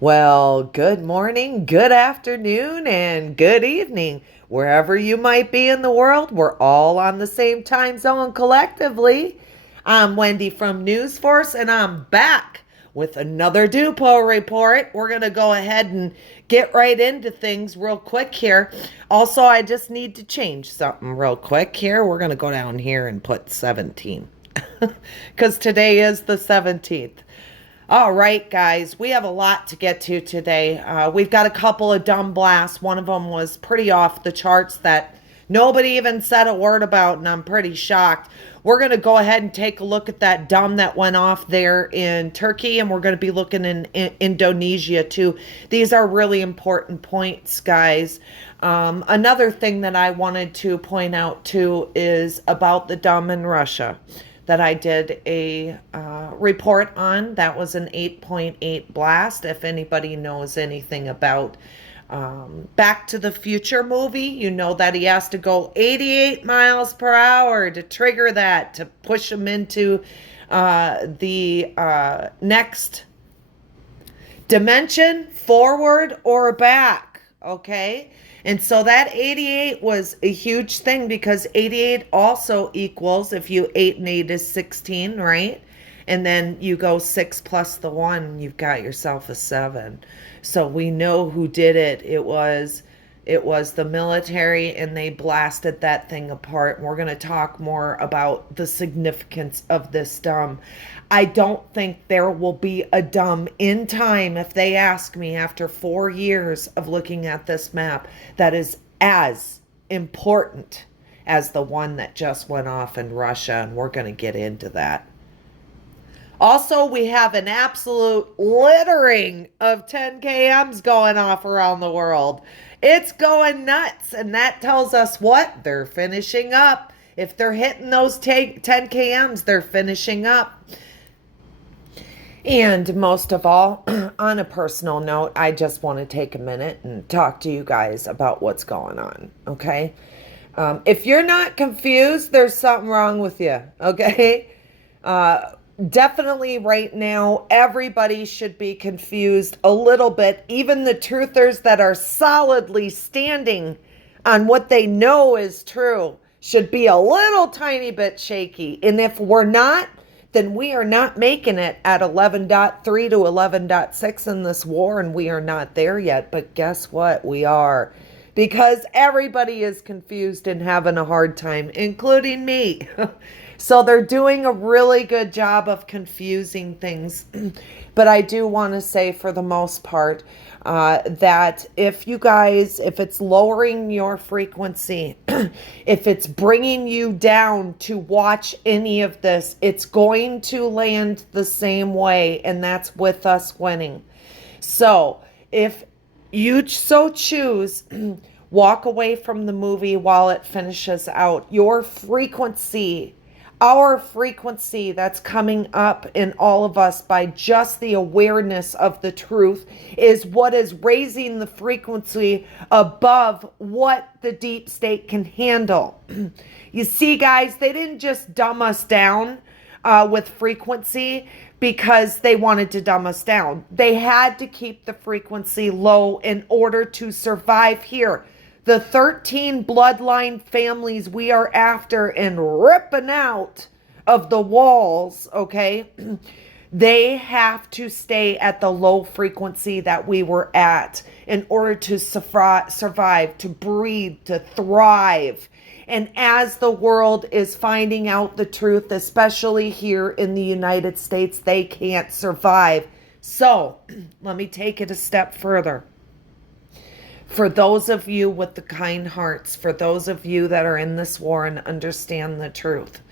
Well, good morning, good afternoon, and good evening. Wherever you might be in the world, we're all on the same time zone collectively. I'm Wendy from News Force, and I'm back with another DUPOW report. We're going to go ahead and get right into things real quick here. Also, I just need to change something real quick here. We're going to go down here and put 17 because today is the 17th. All right, guys, we have a lot to get to today. We've got a couple of dumb blasts. One of them was pretty off the charts that nobody even said a word about, and I'm pretty shocked. We're going to go ahead and take a look at that dumb that went off there in Turkey, and we're going to be looking in Indonesia too. These are really important points, guys. Another thing that I wanted to point out too is about the dumb in Russia that I did a report on. That was an 8.8 blast. If anybody knows anything about Back to the Future movie, you know that he has to go 88 miles per hour to trigger that, to push him into the next dimension, forward or back, okay? And so that 88 was a huge thing because 88 also equals, if you 8 and 8 is 16, right? And then you go 6 plus the 1, you've got yourself a 7. So we know who did it. It was the military, and they blasted that thing apart. And we're going to talk more about the significance of this dumb. I don't think there will be a dumb in time, if they ask me after 4 years of looking at this map, that is as important as the one that just went off in Russia, and we're going to get into that. Also, we have an absolute littering of 10 kms going off around the world. It's going nuts, and that tells us what? They're finishing up. If they're hitting those 10 kms, they're finishing up. And most of all, on a personal note, I just want to take a minute and talk to you guys about what's going on, okay? If you're not confused, there's something wrong with you, okay? Definitely right now, everybody should be confused a little bit. Even the truthers that are solidly standing on what they know is true should be a little tiny bit shaky. And if we're not, then we are not making it at 11.3 to 11.6 in this war, and we are not there yet. But guess what? We are. Because everybody is confused and having a hard time, including me. So they're doing a really good job of confusing things. But I do want to say, for the most part, that if it's lowering your frequency, if it's bringing you down to watch any of this, it's going to land the same way, and that's with us winning. So if you so choose, walk away from the movie while it finishes out. Your frequency, our frequency that's coming up in all of us by just the awareness of the truth is what is raising the frequency above what the deep state can handle. You see, guys, they didn't just dumb us down with frequency because they wanted to dumb us down. They had to keep the frequency low in order to survive here. The 13 bloodline families we are after and ripping out of the walls, okay? They have to stay at the low frequency that we were at in order to survive, to breathe, to thrive. And as the world is finding out the truth, especially here in the United States, they can't survive. So let me take it a step further. For those of you with the kind hearts, for those of you that are in this war and understand the truth,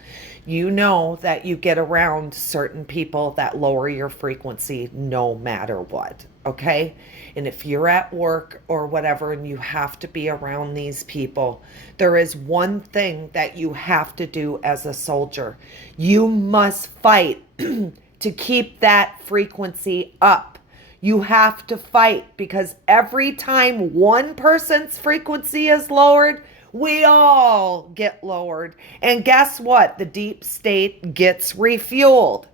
you know that you get around certain people that lower your frequency no matter what, okay? And if you're at work or whatever and you have to be around these people, there is one thing that you have to do as a soldier. You must fight to keep that frequency up. You have to fight, because every time one person's frequency is lowered, we all get lowered. And guess what? The deep state gets refueled.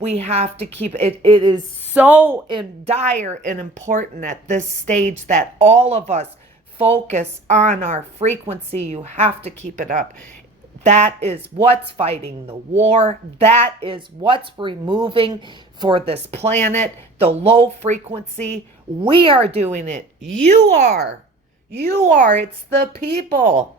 We have to keep it. It is so dire and important at this stage that all of us focus on our frequency. You have to keep it up. That is what's fighting the war. That is what's removing for this planet the low frequency. We are doing it. You are. You are. It's the people.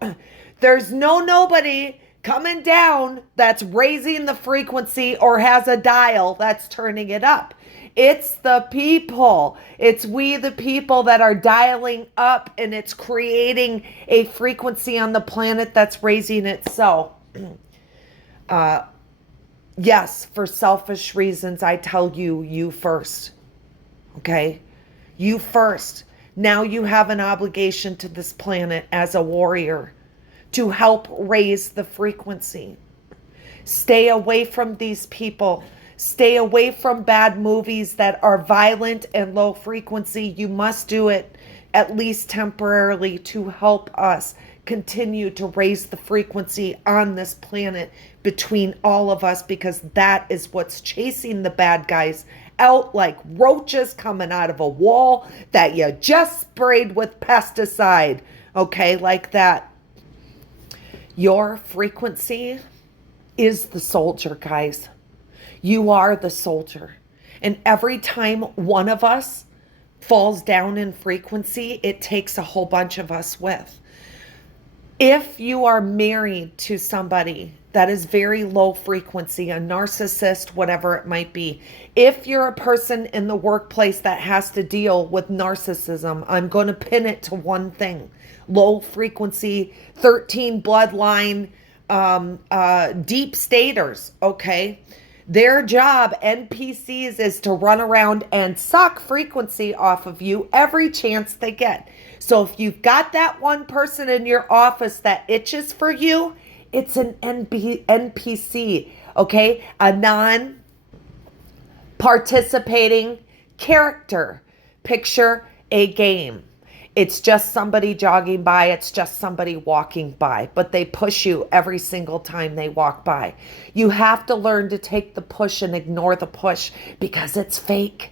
There's nobody coming down that's raising the frequency or has a dial that's turning it up. It's the people. It's we, the people, that are dialing up, and it's creating a frequency on the planet that's raising it. So, yes, for selfish reasons, I tell you, you first. Okay? You first. Now you have an obligation to this planet as a warrior to help raise the frequency. Stay away from these people. Stay away from bad movies that are violent and low frequency. You must do it at least temporarily to help us continue to raise the frequency on this planet between all of us, because that is what's chasing the bad guys out like roaches coming out of a wall that you just sprayed with pesticide. Okay, like that. Your frequency is the soldier, guys. You are the soldier. And every time one of us falls down in frequency, it takes a whole bunch of us with. If you are married to somebody that is very low frequency, a narcissist, whatever it might be, if you're a person in the workplace that has to deal with narcissism, I'm going to pin it to one thing: low frequency, 13 bloodline, deep staters, okay? Their job, NPCs, is to run around and suck frequency off of you every chance they get. So if you've got that one person in your office that itches for you, it's an NPC, okay? A non-participating character. Picture a game. It's just somebody jogging by. It's just somebody walking by. But they push you every single time they walk by. You have to learn to take the push and ignore the push, because it's fake.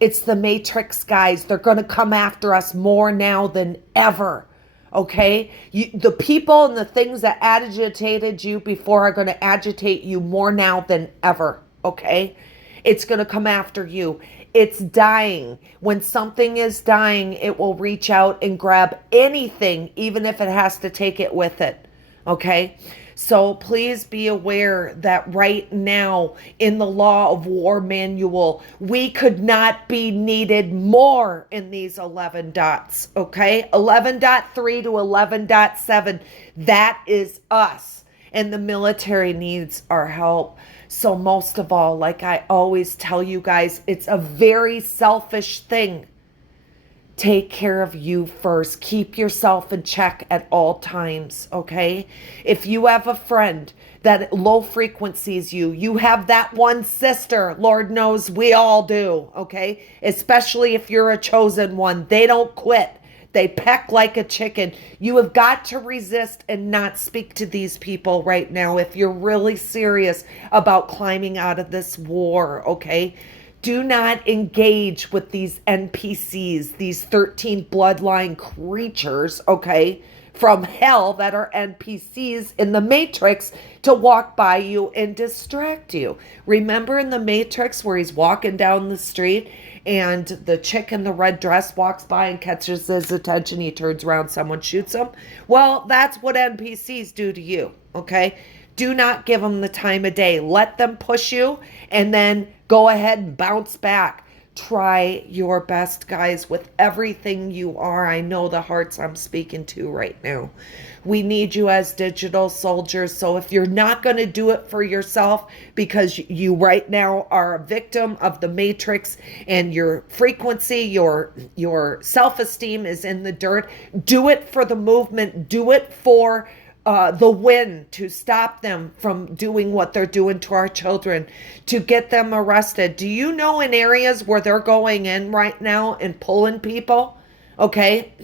It's the Matrix, guys. They're going to come after us more now than ever. Okay? The people and the things that agitated you before are going to agitate you more now than ever. Okay? It's going to come after you. It's dying. When something is dying, it will reach out and grab anything, even if it has to take it with it. Okay? So please be aware that right now in the Law of War manual, we could not be needed more in these 11 dots. Okay? 11.3 to 11.7. That is us. And the military needs our help. So most of all, like I always tell you guys, it's a very selfish thing. Take care of you first. Keep yourself in check at all times, okay? If you have a friend that low frequencies you have that one sister, Lord knows we all do, okay? Especially if you're a chosen one. They don't quit. They peck like a chicken. You have got to resist and not speak to these people right now if you're really serious about climbing out of this war, okay? Do not engage with these NPCs, these 13 bloodline creatures, okay, from hell that are NPCs in the Matrix to walk by you and distract you. Remember in the Matrix where he's walking down the street and the chick in the red dress walks by and catches his attention? He turns around, someone shoots him. Well, that's what NPCs do to you, okay? Do not give them the time of day. Let them push you and then go ahead and bounce back. Try your best, guys, with everything you are. I know the hearts I'm speaking to right now. We need you as digital soldiers. So if you're not going to do it for yourself because you right now are a victim of the Matrix and your frequency, your self-esteem is in the dirt, do it for the movement. Do it for the win, to stop them from doing what they're doing to our children, to get them arrested. Do you know in areas where they're going in right now and pulling people? Okay.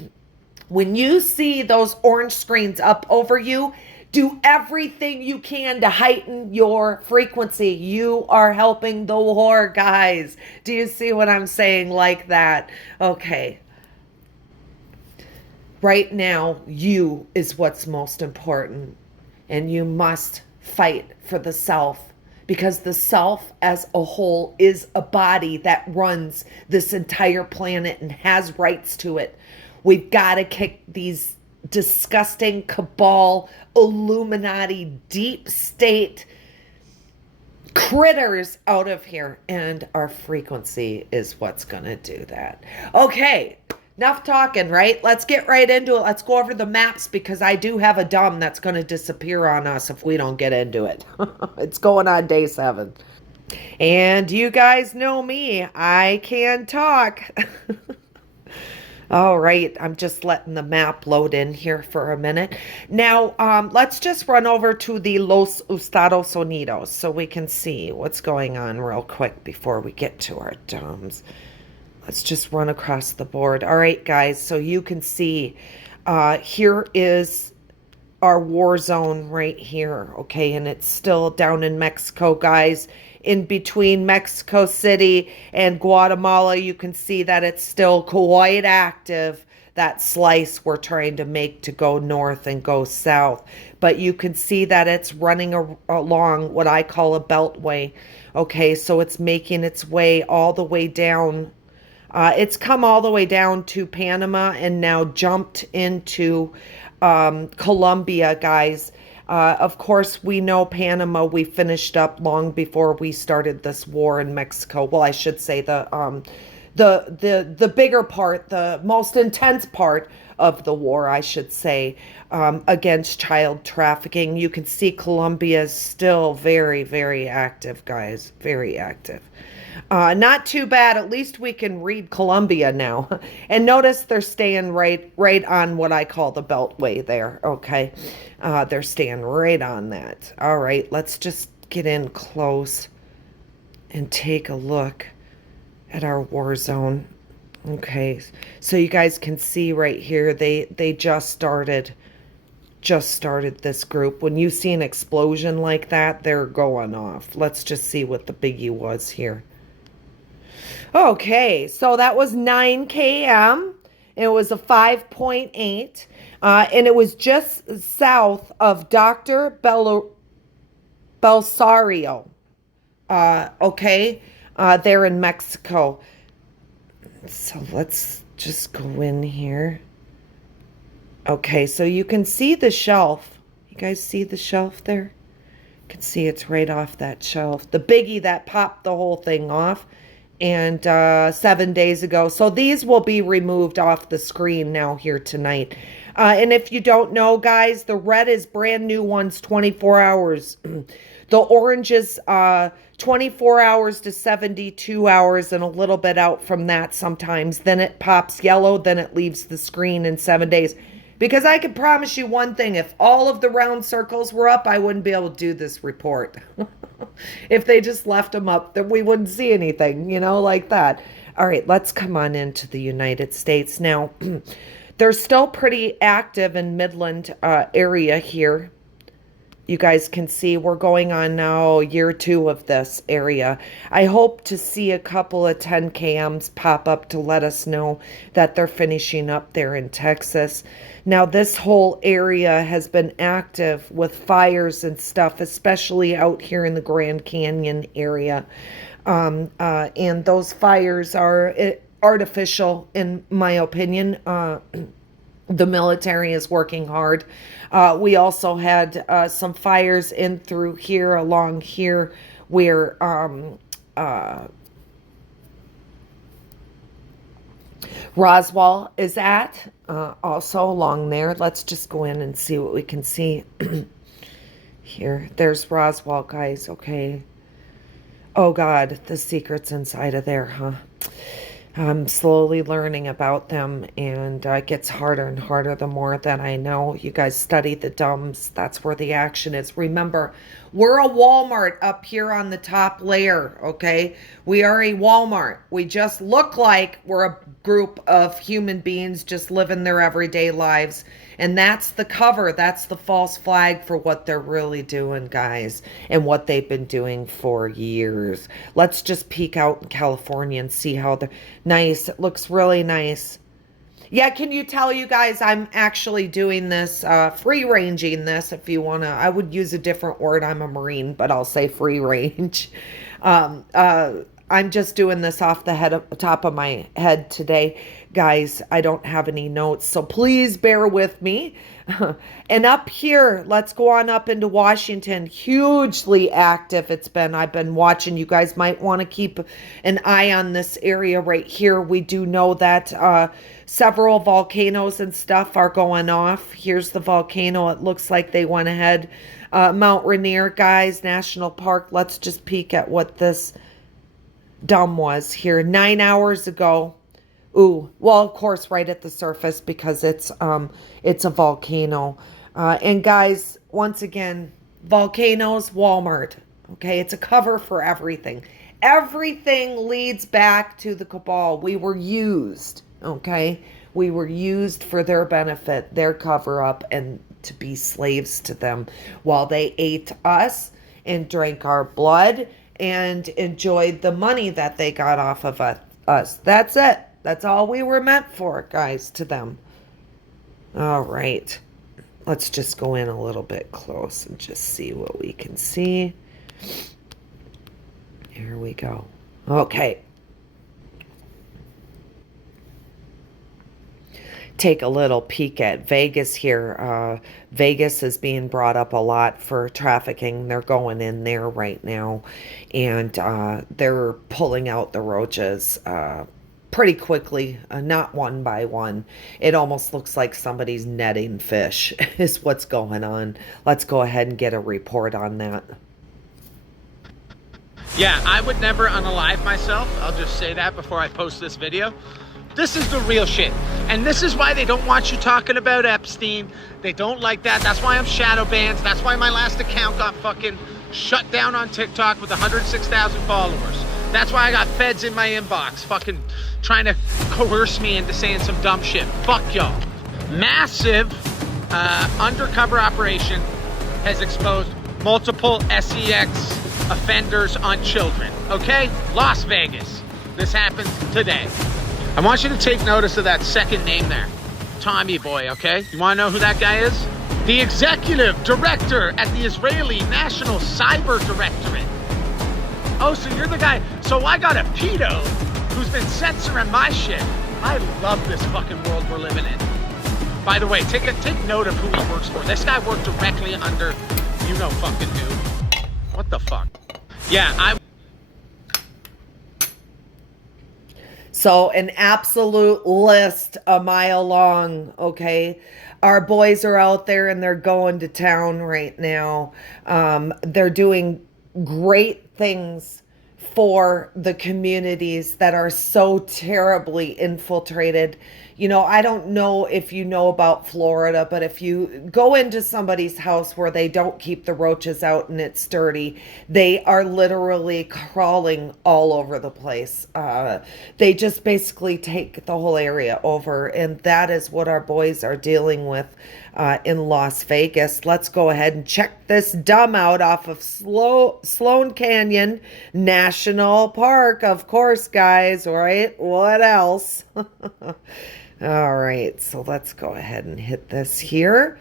When you see those orange screens up over you, Do everything you can to heighten your frequency. You are helping the war, guys. Do you see what I'm saying like that? Okay. Right now, you is what's most important. And you must fight for the self, because the self as a whole is a body that runs this entire planet and has rights to it. We've got to kick these disgusting cabal, Illuminati, deep state critters out of here, and our frequency is what's going to do that. Okay, enough talking, right? Let's get right into it. Let's go over the maps, because I do have a dumb that's going to disappear on us if we don't get into it. It's going on day 7. And you guys know me. I can talk. All right, I'm just letting the map load in here for a minute. Now, let's just run over to the Los Estados Unidos so we can see what's going on real quick before we get to our dumbs. Let's just run across the board. All right, guys, so you can see here is our war zone right here, okay? And it's still down in Mexico, guys. In between Mexico City and Guatemala, you can see that it's still quite active, that slice we're trying to make to go north and go south. But you can see that it's running along what I call a beltway, okay? So it's making its way all the way down. It's come all the way down to Panama and now jumped into Colombia, guys. Of course, we know Panama, we finished up long before we started this war in Mexico. Well, I should say the bigger part, the most intense part of the war, I should say, against child trafficking. You can see Colombia is still very, very active, guys. Very active. Not too bad. At least we can read Colombia now. And notice they're staying right on what I call the beltway there. Okay. They're staying right on that. All right. Let's just get in close and take a look at our war zone. Okay. So you guys can see right here, they just started this group. When you see an explosion like that, they're going off. Let's just see what the biggie was here. Okay, so that was 9 km. It was a 5.8, and it was just south of Dr. Belsario. Okay, there in Mexico. So let's just go in here. Okay, so you can see the shelf. You guys see the shelf there? You can see it's right off that shelf. The biggie that popped the whole thing off. And 7 days ago. So these will be removed off the screen now here tonight. And if you don't know, guys, the red is brand new ones, 24 hours. The orange is 24 hours to 72 hours and a little bit out from that sometimes. Then it pops yellow, then it leaves the screen in 7 days. Because I can promise you one thing, if all of the round circles were up, I wouldn't be able to do this report. If they just left them up, then we wouldn't see anything, you know, like that. All right, let's come on into the United States. Now, they're still pretty active in Midland area here. You guys can see we're going on now year 2 of this area. I hope to see a couple of 10 kms pop up to let us know that they're finishing up there in Texas. Now, this whole area has been active with fires and stuff, especially out here in the Grand Canyon area. And those fires are artificial, in my opinion. The military is working hard. We also had some fires in through here, along here, where Roswell is at, also along there. Let's just go in and see what we can see. Here, there's Roswell, guys, okay. Oh, God, the secret's inside of there, huh? I'm slowly learning about them, and it gets harder and harder the more that I know. You guys study the dumbs. That's where the action is. Remember, we're a Walmart up here on the top layer, okay? We are a Walmart. We just look like we're a group of human beings just living their everyday lives. And that's the cover. That's the false flag for what they're really doing, guys, and what they've been doing for years. Let's just peek out in California and see how they're nice. It looks really nice. Yeah, can you tell you guys I'm actually doing this, free ranging this if you want to. I would use a different word. I'm a Marine, but I'll say free range. Um, uh, I'm just doing this off the top of my head today. Guys, I don't have any notes, so please bear with me. And up here, let's go on up into Washington. Hugely active it's been. I've been watching. You guys might want to keep an eye on this area right here. We do know that several volcanoes and stuff are going off. Here's the volcano. It looks like they went ahead. Mount Rainier, guys, National Park. Let's just peek at what this dumb was here 9 hours ago. Ooh, well, of course, right at the surface because it's a volcano. And guys, once again, volcanoes, Walmart. Okay, it's a cover for everything. Everything leads back to the cabal. We were used. Okay, we were used for their benefit, their cover up, and to be slaves to them while they ate us and drank our blood and enjoyed the money that they got off of us. That's it. That's all we were meant for, guys, to them. All right. Let's just go in a little bit close and just see what we can see. Here we go. Okay. Take a little peek at Vegas here. Vegas is being brought up a lot for trafficking. They're going in there right now, and they're pulling out the roaches pretty quickly, not one by one. It almost looks like somebody's netting fish is what's going on. Let's go ahead and get a report on that. Yeah, I would never unalive myself. I'll just say that before I post this video. This is the real shit. And this is why they don't want you talking about Epstein. They don't like that. That's why I'm shadow banned. That's why my last account got fucking shut down on TikTok with 106,000 followers. That's why I got feds in my inbox fucking trying to coerce me into saying some dumb shit. Fuck y'all. Massive undercover operation has exposed multiple SEX offenders on children. Okay? Las Vegas. This happened today. I want you to take notice of that second name there. Tommy Boy, okay? You want to know who that guy is? The executive director at the Israeli National Cyber Directorate. Oh, so you're the guy. So I got a pedo who's been censoring my shit. I love this fucking world we're living in. By the way, take note of who he works for. This guy worked directly under, you know fucking who. What the fuck? Yeah, So an absolute list a mile long, okay? Our boys are out there and they're going to town right now. They're doing great things for the communities that are so terribly infiltrated. You know, I don't know if you know about Florida, but if you go into somebody's house where they don't keep the roaches out and it's dirty, they are literally crawling all over the place. They just basically take the whole area over, and that is what our boys are dealing with in Las Vegas. Let's go ahead and check this dumb out off of Sloan Canyon National Park. Of course, guys, right? What else? All right, so let's go ahead and hit this here.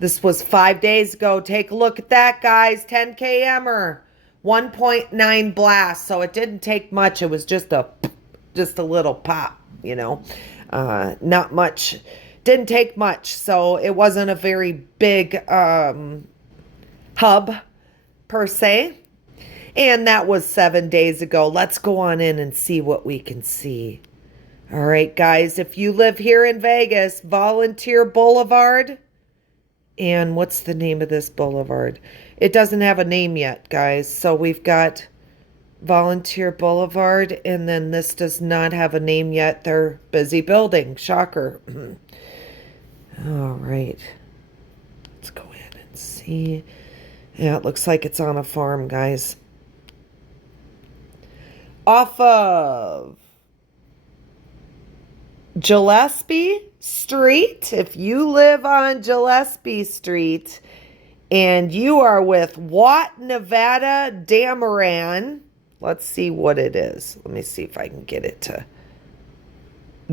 This was 5 days ago. Take a look at that, guys. 10 km'er, 1.9 blast. So it didn't take much. It was just a little pop, you know. Not much. Didn't take much. So it wasn't a very big hub per se. And that was 7 days ago. Let's go on in and see what we can see. All right, guys, if you live here in Vegas, Volunteer Boulevard. And what's the name of this boulevard? It doesn't have a name yet, guys. So we've got Volunteer Boulevard, and then this does not have a name yet. They're busy building. Shocker. All right. Let's go ahead and see. Yeah, it looks like it's on a farm, guys. Off of Gillespie Street. If you live on Gillespie Street and you are with Watt, Nevada, Dameron, let's see what it is. Let me see if I can get it to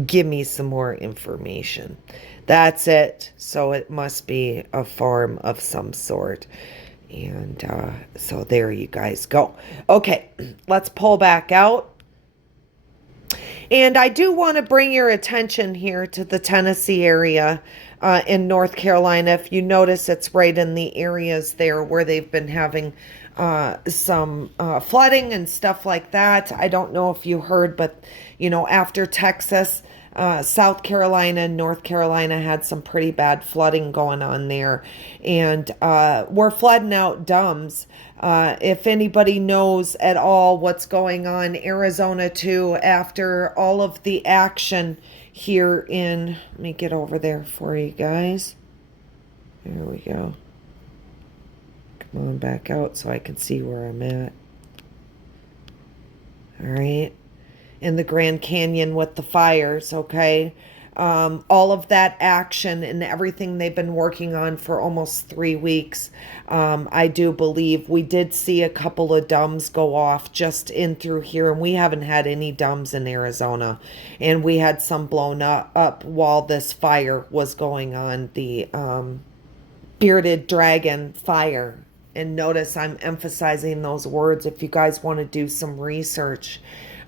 give me some more information. That's it. So it must be a farm of some sort. And so there you guys go. Okay, let's pull back out. And I do want to bring your attention here to the Tennessee area in North Carolina. If you notice, it's right in the areas there where they've been having some flooding and stuff like that. I don't know if you heard, but, you know, after Texas, South Carolina and North Carolina had some pretty bad flooding going on there. And we're flooding out DUMBs. If anybody knows at all what's going on, Arizona too, after all of the action here in, let me get over there for you guys. There we go. Come on back out so I can see where I'm at. All right. In the Grand Canyon with the fires, okay? All of that action and everything they've been working on for almost 3 weeks. I do believe we did see a couple of DUMBs go off just in through here, and we haven't had any DUMBs in Arizona. And we had some blown up while this fire was going on, the bearded dragon fire. And notice I'm emphasizing those words. If you guys want to do some research,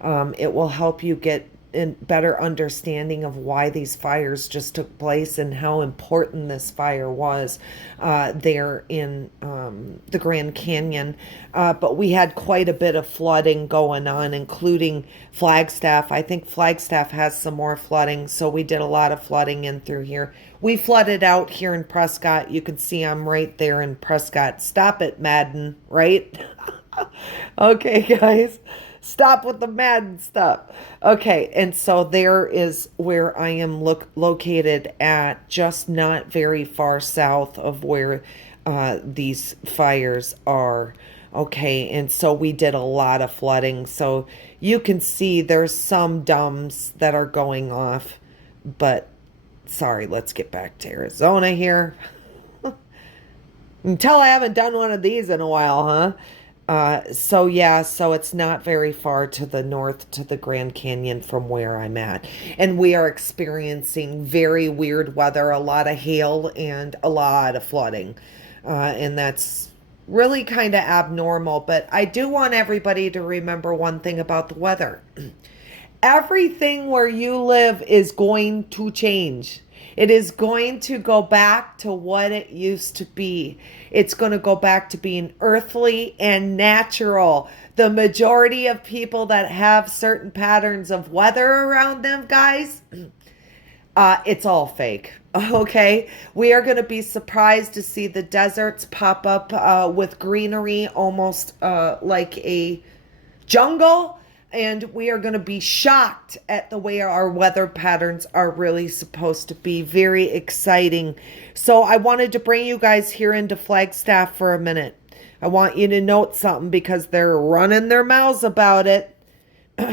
it will help you get a better understanding of why these fires just took place and how important this fire was there in the Grand Canyon. But we had quite a bit of flooding going on, including Flagstaff. I think Flagstaff has some more flooding, so we did a lot of flooding in through here. We flooded out here in Prescott. You can see I'm right there in Prescott. Stop it, Madden, right? Okay, guys. Stop with the Madden stuff. Okay, and so there is where I am located at, just not very far south of where these fires are. Okay, and so we did a lot of flooding. So you can see there's some DUMBs that are going off, but sorry, let's get back to Arizona here. You can tell I haven't done one of these in a while, huh? So yeah, so it's not very far to the north to the Grand Canyon from where I'm at. And we are experiencing very weird weather, a lot of hail and a lot of flooding. And that's really kind of abnormal. But I do want everybody to remember one thing about the weather. Everything where you live is going to change. It is going to go back to what it used to be. It's going to go back to being earthly and natural. The majority of people that have certain patterns of weather around them, guys, it's all fake. Okay? We are going to be surprised to see the deserts pop up with greenery, almost like a jungle. And we are going to be shocked at the way our weather patterns are really supposed to be. Very exciting. So I wanted to bring you guys here into Flagstaff for a minute. I want you to note something because they're running their mouths about it.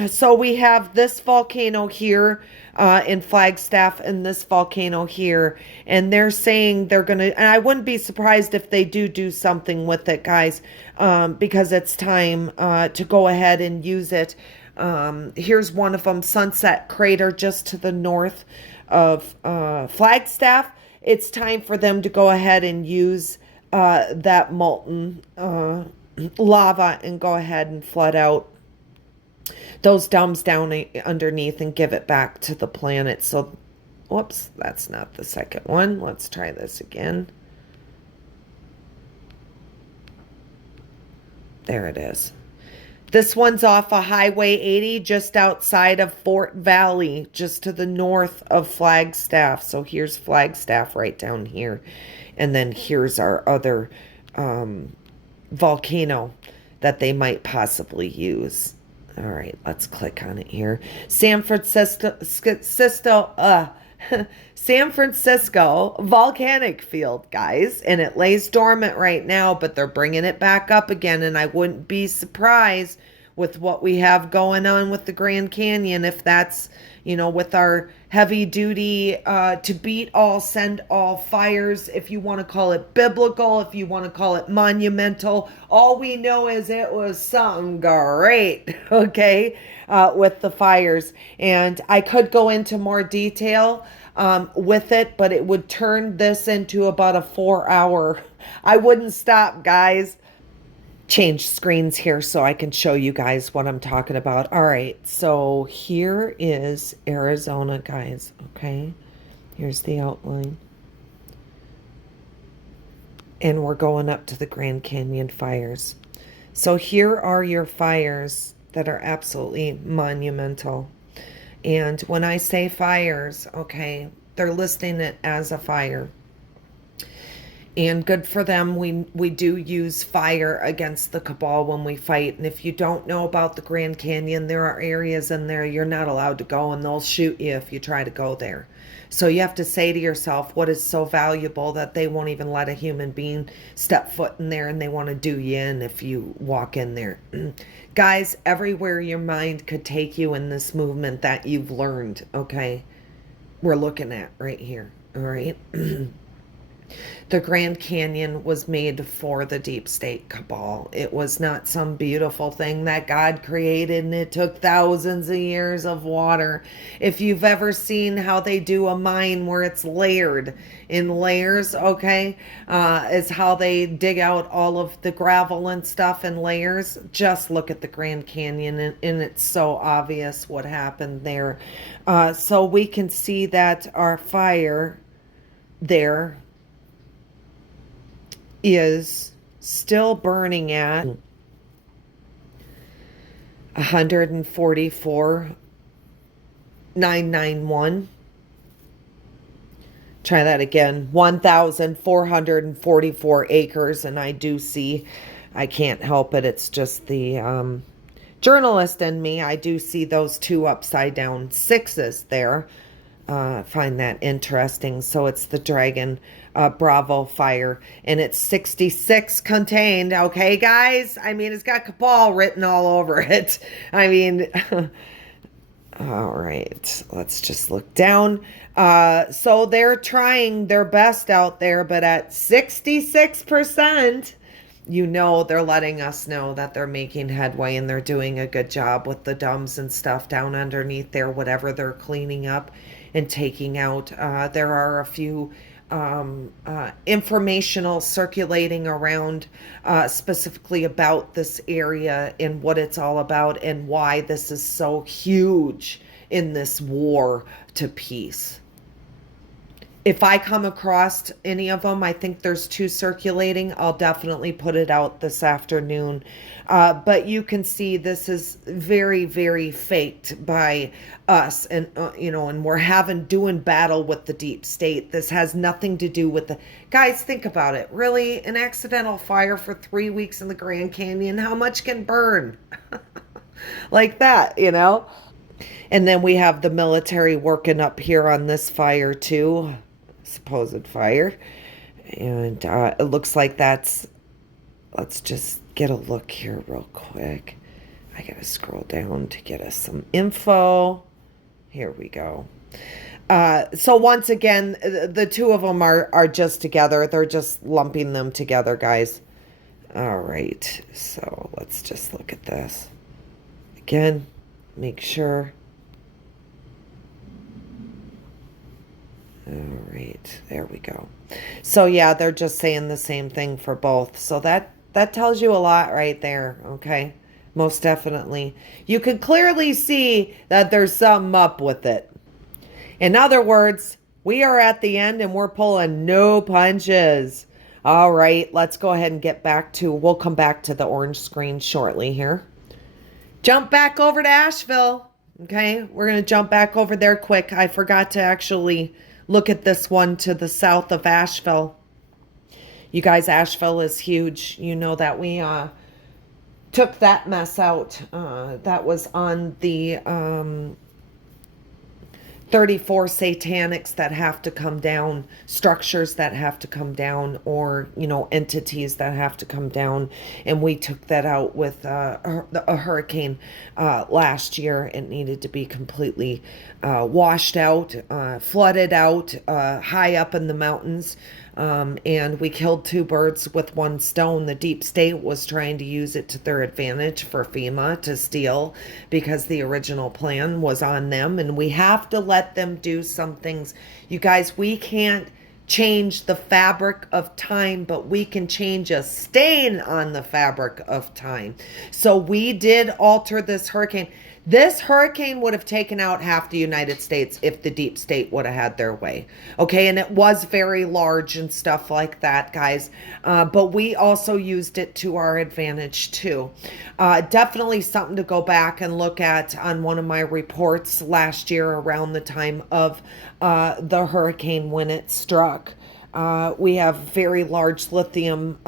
So we have this volcano here in Flagstaff and this volcano here. And they're saying they're going to, and I wouldn't be surprised if they do something with it, guys, because it's time to go ahead and use it. Here's one of them, Sunset Crater, just to the north of Flagstaff. It's time for them to go ahead and use that molten lava and go ahead and flood out those DUMBs down underneath and give it back to the planet. So, whoops, that's not the second one. Let's try this again. There it is. This one's off of Highway 80, just outside of Fort Valley, just to the north of Flagstaff. So here's Flagstaff right down here. And then here's our other volcano that they might possibly use. All right, let's click on it here. San Francisco, San Francisco volcanic field, guys, and it lays dormant right now, but they're bringing it back up again, and I wouldn't be surprised with what we have going on with the Grand Canyon if that's, you know, with our heavy duty to beat all, send all fires, if you want to call it biblical, if you want to call it monumental. All we know is it was something great, okay, with the fires. And I could go into more detail with it, but it would turn this into about a 4-hour. I wouldn't stop, guys. Change screens here so I can show you guys what I'm talking about. All right, so here is Arizona, guys, okay? Here's the outline. And we're going up to the Grand Canyon fires. So here are your fires that are absolutely monumental. And when I say fires, okay, they're listing it as a fire. And good for them. We do use fire against the cabal when we fight. And if you don't know about the Grand Canyon, there are areas in there you're not allowed to go, and they'll shoot you if you try to go there. So you have to say to yourself, what is so valuable that they won't even let a human being step foot in there, and they want to do you in if you walk in there. Guys, everywhere your mind could take you in this movement that you've learned, okay, we're looking at right here, all right? The Grand Canyon was made for the deep state cabal. It was not some beautiful thing that God created, and it took thousands of years of water. If you've ever seen how they do a mine where it's layered in layers, okay, is how they dig out all of the gravel and stuff in layers. Just look at the Grand Canyon, and it's so obvious what happened there. So we can see that our fire there is still burning at 144,991. Try that again. 1,444 acres. And I do see, I can't help it. It's just the journalist in me. I do see those two upside down sixes there. Find that interesting. So it's the Dragon Bravo fire, and it's 66 contained. Okay, guys? I mean, it's got Cabal written all over it. I mean, all right, let's just look down. So they're trying their best out there, but at 66%, you know, they're letting us know that they're making headway and they're doing a good job with the dumbs and stuff down underneath there, whatever they're cleaning up and taking out. There are a few informational circulating around specifically about this area and what it's all about and why this is so huge in this war to peace. If I come across any of them, I think there's 2 circulating. I'll definitely put it out this afternoon. But you can see this is very, very faked by us. And, you know, and we're doing battle with the deep state. This has nothing to do with the... Guys, think about it. Really? An accidental fire for 3 weeks in the Grand Canyon? How much can burn? Like that, you know? And then we have the military working up here on this fire too. Supposed fire. And it looks like that's... Let's just get a look here real quick. I gotta scroll down to get us some info. Here we go. So once again, the 2 of them are just together. They're just lumping them together, guys. All right. So let's just look at this. Again, make sure... All right, there we go. So yeah, they're just saying the same thing for both. So that tells you a lot right there, okay? Most definitely. You can clearly see that there's something up with it. In other words, we are at the end and we're pulling no punches. All right, let's go ahead and get back to, we'll come back to the orange screen shortly here. Jump back over to Asheville, okay? We're going to jump back over there quick. I forgot to actually... look at this one to the south of Asheville. You guys, Asheville is huge. You know that we took that mess out. That was on the 34 satanics that have to come down, structures that have to come down, or, entities that have to come down. And we took that out with a hurricane last year. It needed to be completely washed out, flooded out, high up in the mountains. And we killed two birds with one stone. The deep state was trying to use it to their advantage for FEMA to steal, because the original plan was on them. And we have to let them do some things. You guys, we can't change the fabric of time, but we can change a stain on the fabric of time. So we did alter this hurricane. This hurricane would have taken out half the United States if the deep state would have had their way. Okay, and it was very large and stuff like that, guys. But we also used it to our advantage too. Definitely something to go back and look at on one of my reports last year around the time of the hurricane when it struck. We have very large lithium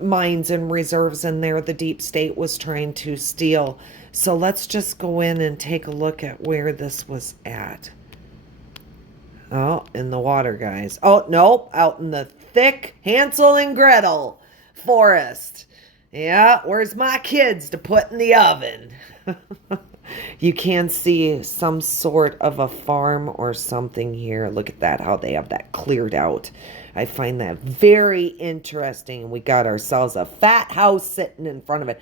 mines and reserves in there the deep state was trying to steal. So let's just go in and take a look at where this was at. Oh, in the water, guys. Oh, nope, out in the thick Hansel and Gretel forest. Yeah, where's my kids to put in the oven? You can see some sort of a farm or something here. Look at that, how they have that cleared out. I find that very interesting. We got ourselves a fat house sitting in front of it.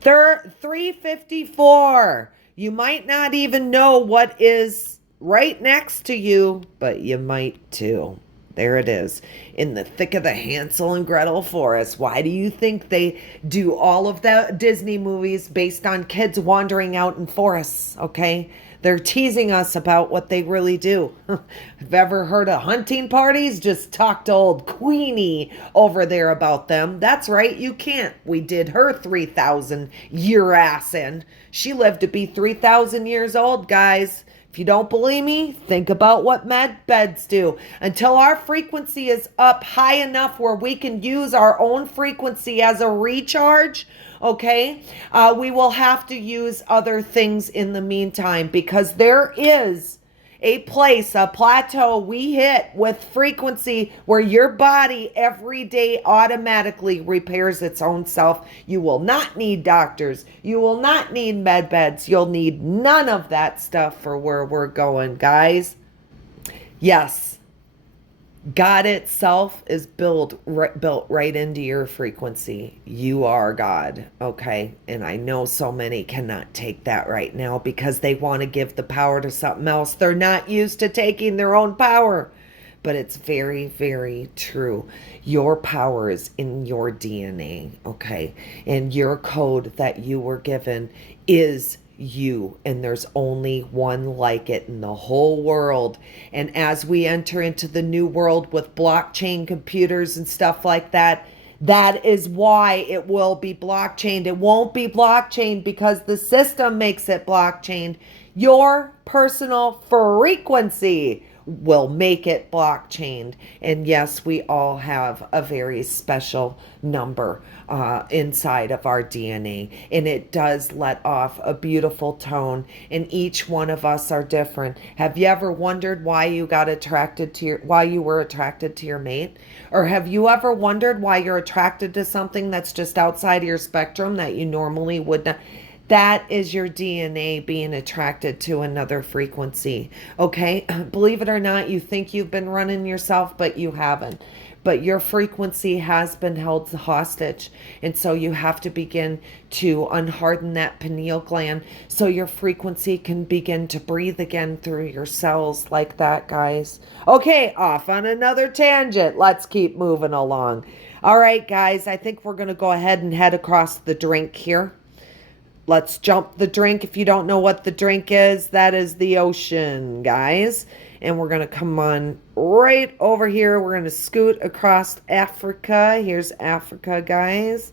354. You might not even know what is right next to you, but you might too. There it is, in the thick of the Hansel and Gretel forest. Why do you think they do all of the Disney movies based on kids wandering out in forests, okay? They're teasing us about what they really do. Have ever heard of hunting parties? Just talk to old Queenie over there about them. That's right, you can't. We did her 3,000 year ass in. She lived to be 3,000 years old, guys. If you don't believe me, think about what med beds do. Until our frequency is up high enough where we can use our own frequency as a recharge, okay, we will have to use other things in the meantime, because there is a place, a plateau we hit with frequency where your body every day automatically repairs its own self. You will not need doctors. You will not need med beds. You'll need none of that stuff for where we're going, guys. Yes. God itself is built right into your frequency. You are God, okay? And I know so many cannot take that right now because they want to give the power to something else. They're not used to taking their own power. But it's very, very true. Your power is in your DNA, okay? And your code that you were given is you, and there's only one like it in the whole world. And as we enter into the new world with blockchain computers and stuff like that, that is why it will be blockchained. It won't be blockchained because the system makes it blockchained. Your personal frequency will make it blockchained. And yes, we all have a very special number inside of our DNA, and it does let off a beautiful tone, and each one of us are different. Have you ever wondered why you got attracted to why you were attracted to your mate? Or have you ever wondered why you're attracted to something that's just outside of your spectrum that you normally would not? That is your DNA being attracted to another frequency. Okay? Believe it or not, you think you've been running yourself, but you haven't. But your frequency has been held hostage. And so you have to begin to unharden that pineal gland so your frequency can begin to breathe again through your cells like that, guys. Okay, off on another tangent. Let's keep moving along. All right, guys, I think we're going to go ahead and head across the drink here. Let's jump the drink. If you don't know what the drink is, that is the ocean, guys. And we're going to come on right over here. We're going to scoot across Africa. Here's Africa, guys.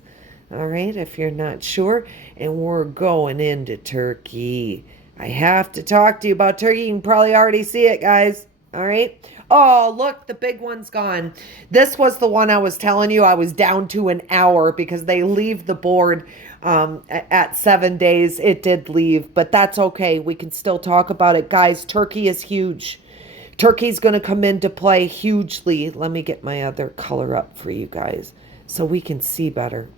All right, if you're not sure. And we're going into Turkey. I have to talk to you about Turkey. You can probably already see it, guys. All right. Oh, look, the big one's gone. This was the one I was telling you I was down to an hour because they leave the board at 7 days. It did leave, but that's okay. We can still talk about it. Guys, turkey is huge. Turkey's going to come into play hugely. Let me get my other color up for you guys so we can see better.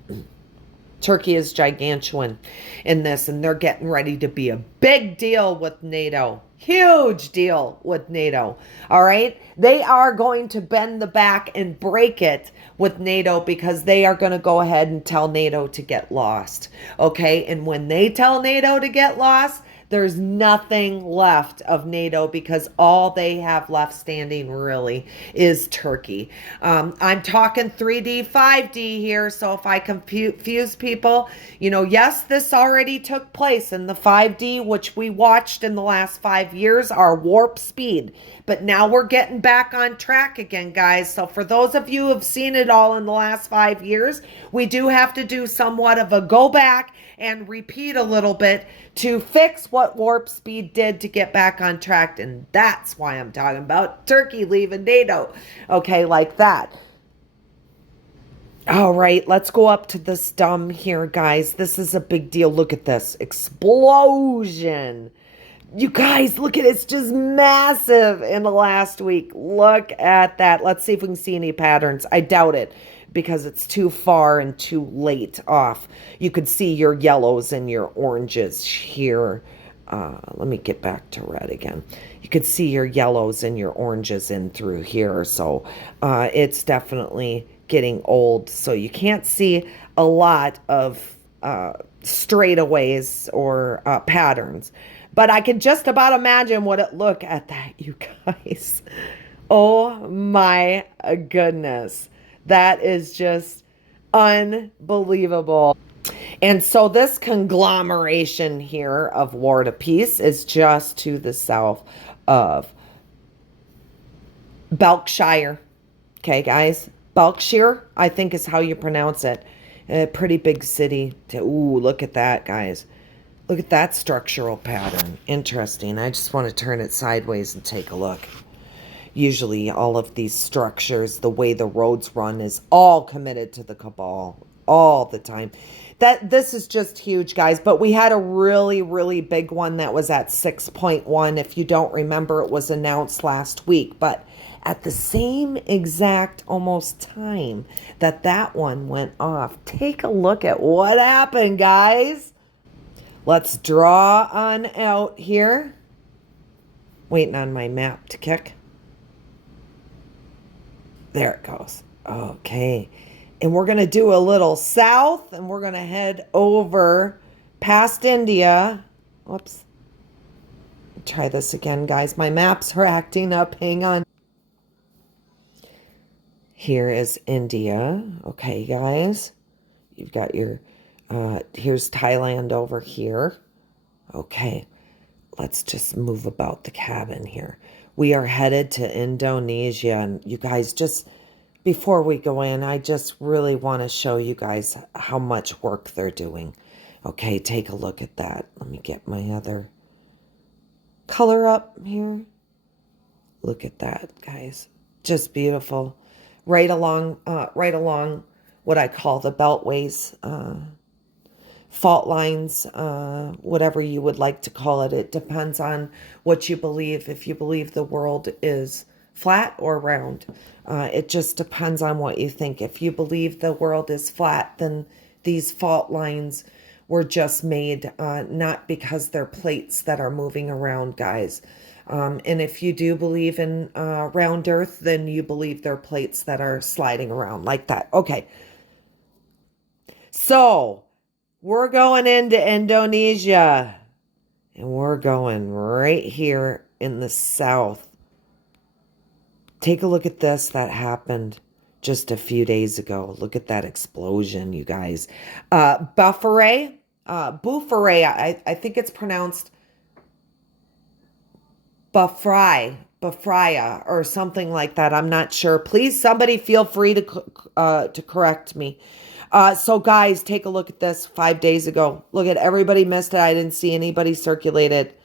Turkey is gigantuan in this, and they're getting ready to be a big deal with NATO. Huge deal with NATO. All right. They are going to bend the back and break it with NATO because they are going to go ahead and tell NATO to get lost. Okay. And when they tell NATO to get lost, there's nothing left of NATO because all they have left standing really is Turkey. I'm talking 3D, 5D here. So if I confuse people, yes, this already took place in the 5D, which we watched in the last 5 years, our warp speed. But now we're getting back on track again, guys. So for those of you who have seen it all in the last 5 years, we do have to do somewhat of a go back and repeat a little bit to fix what warp speed did to get back on track. And that's why I'm talking about Turkey leaving NATO. Okay, like that. All right, let's go up to this dumb here, guys. This is a big deal. Look at this explosion. You guys, look at it. It's just massive in the last week. Look at that. Let's see if we can see any patterns. I doubt it because it's too far and too late off. You could see your yellows and your oranges here. Let me get back to red again. You could see your yellows and your oranges in through here. So it's definitely getting old. So you can't see a lot of straightaways or patterns. But I can just about imagine what it look at that, you guys. Oh my goodness. That is just unbelievable. And so this conglomeration here of War to Peace is just to the south of Berkshire. Okay, guys. Berkshire, I think is how you pronounce it. A pretty big city. Ooh, look at that, guys. Look at that structural pattern. Interesting. I just want to turn it sideways and take a look. Usually all of these structures, the way the roads run is all committed to the cabal all the time. This is just huge, guys. But we had a really, really big one that was at 6.1. If you don't remember, it was announced last week. But at the same exact almost time that one went off, take a look at what happened, guys. Let's draw on out here. Waiting on my map to kick. There it goes. Okay. And we're going to do a little south and we're going to head over past India. Whoops. Try this again, guys. My maps are acting up. Hang on. Here is India. Okay, guys. You've got your... here's Thailand over here. Okay, let's just move about the cabin here. We are headed to Indonesia. And you guys, just before we go in, I just really want to show you guys how much work they're doing. Okay, take a look at that. Let me get my other color up here. Look at that, guys. Just beautiful. Right along what I call the beltways, fault lines, whatever you would like to call it. It depends on what you believe. If you believe the world is flat or round, it just depends on what you think. If you believe the world is flat, then these fault lines were just made, not because they're plates that are moving around, guys. And if you do believe in round earth, then you believe they're plates that are sliding around like that. Okay. So we're going into Indonesia, and we're going right here in the south. Take a look at this that happened just a few days ago. Look at that explosion, you guys. Bufferay, I think it's pronounced Bafraya, or something like that. I'm not sure. Please, somebody feel free to correct me. So guys, take a look at this 5 days ago. Look at everybody missed it. I didn't see anybody circulate it.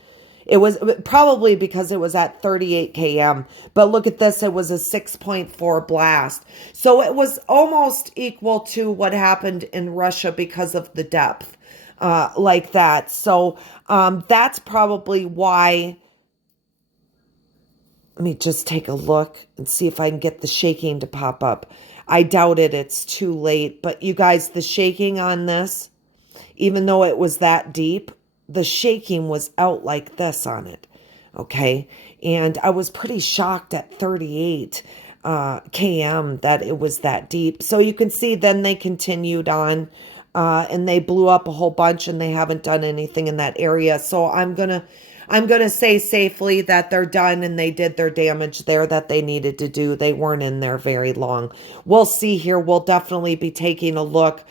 It was probably because it was at 38 km. But look at this, it was a 6.4 blast. So it was almost equal to what happened in Russia because of the depth like that. So that's probably why. Let me just take a look and see if I can get the shaking to pop up. I doubt it. It's too late. But you guys, the shaking on this, even though it was that deep, the shaking was out like this on it. Okay. And I was pretty shocked at 38 km that it was that deep. So you can see then they continued on and they blew up a whole bunch and they haven't done anything in that area. So I'm gonna say safely that they're done and they did their damage there that they needed to do. They weren't in there very long. We'll see here. We'll definitely be taking a look.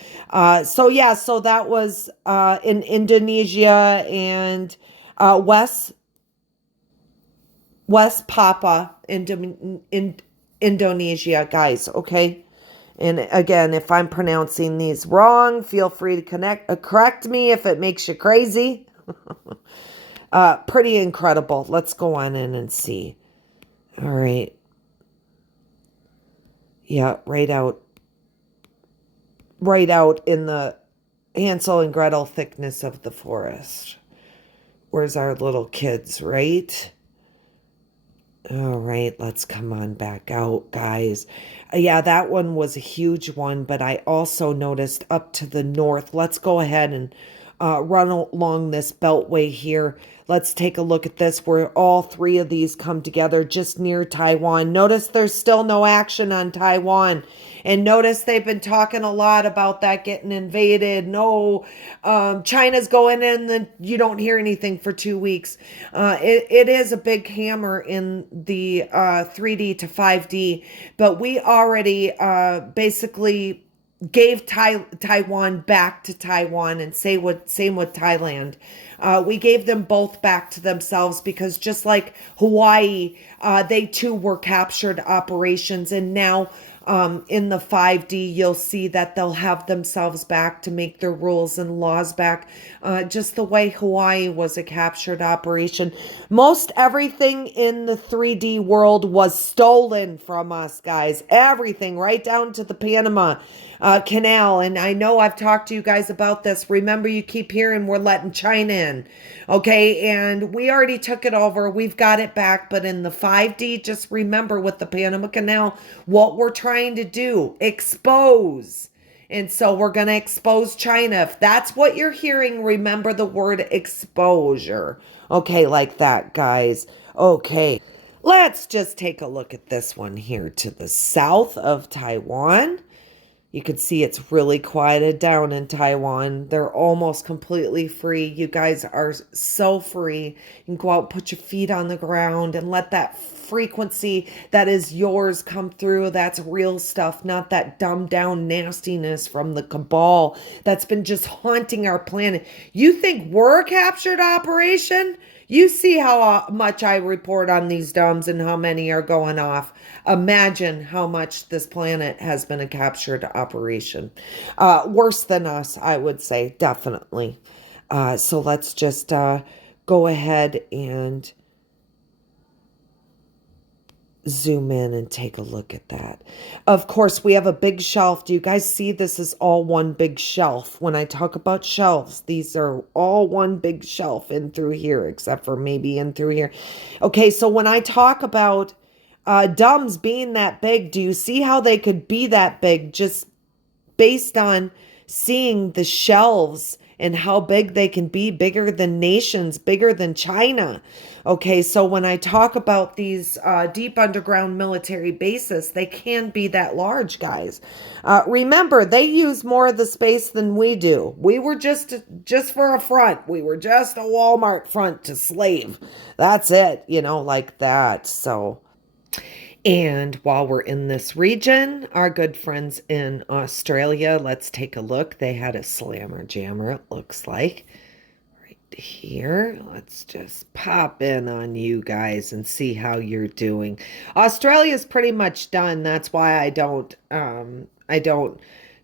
So yeah, so that was in Indonesia and West Papua, in Indonesia, guys. Okay. And again, if I'm pronouncing these wrong, feel free to correct me if it makes you crazy. Pretty incredible. Let's go on in and see. All right. Yeah, right out in the Hansel and Gretel thickness of the forest. Where's our little kids, right? All right, let's come on back out, guys. Yeah, that one was a huge one, but I also noticed up to the north. Let's go ahead and run along this beltway here. Let's take a look at this where all three of these come together just near Taiwan. Notice there's still no action on Taiwan. And notice they've been talking a lot about that getting invaded. No, China's going in, then you don't hear anything for 2 weeks. It is a big hammer in the 3D to 5D, but we already basically gave Taiwan back to Taiwan, and same with Thailand. We gave them both back to themselves because just like Hawaii, they too were captured operations, and now in the 5D, you'll see that they'll have themselves back to make their rules and laws back, just the way Hawaii was a captured operation. Most everything in the 3D world was stolen from us, guys. Everything, right down to the Panama Canal. And I know I've talked to you guys about this. Remember, you keep hearing we're letting China in. Okay, and we already took it over. We've got it back. But in the 5D, just remember with the Panama Canal, what we're trying to do, expose. And so we're going to expose China. If that's what you're hearing, remember the word exposure. Okay, like that, guys. Okay, let's just take a look at this one here to the south of Taiwan. You can see it's really quieted down in Taiwan. They're almost completely free. You guys are so free. You can go out, put your feet on the ground, and let that frequency that is yours come through. That's real stuff, not that dumbed down nastiness from the cabal that's been just haunting our planet. You think we're a captured operation? You see how much I report on these dumbs and how many are going off. Imagine how much this planet has been a captured operation. Worse than us, I would say, definitely. So let's just go ahead and zoom in and take a look at that. Of course, we have a big shelf. Do you guys see this is all one big shelf? When I talk about shelves, these are all one big shelf in through here, except for maybe in through here. Okay, so when I talk about dumbs being that big, do you see how they could be that big just based on seeing the shelves and how big they can be, bigger than nations, bigger than China? Okay, so when I talk about these deep underground military bases, they can be that large, guys. Remember, they use more of the space than we do. We were just for a front. We were just a Walmart front to slave. That's it, like that. So, and while we're in this region, our good friends in Australia, let's take a look. They had a slammer jammer, it looks like. Here, let's just pop in on you guys and see how you're doing. Australia's pretty much done. That's why I don't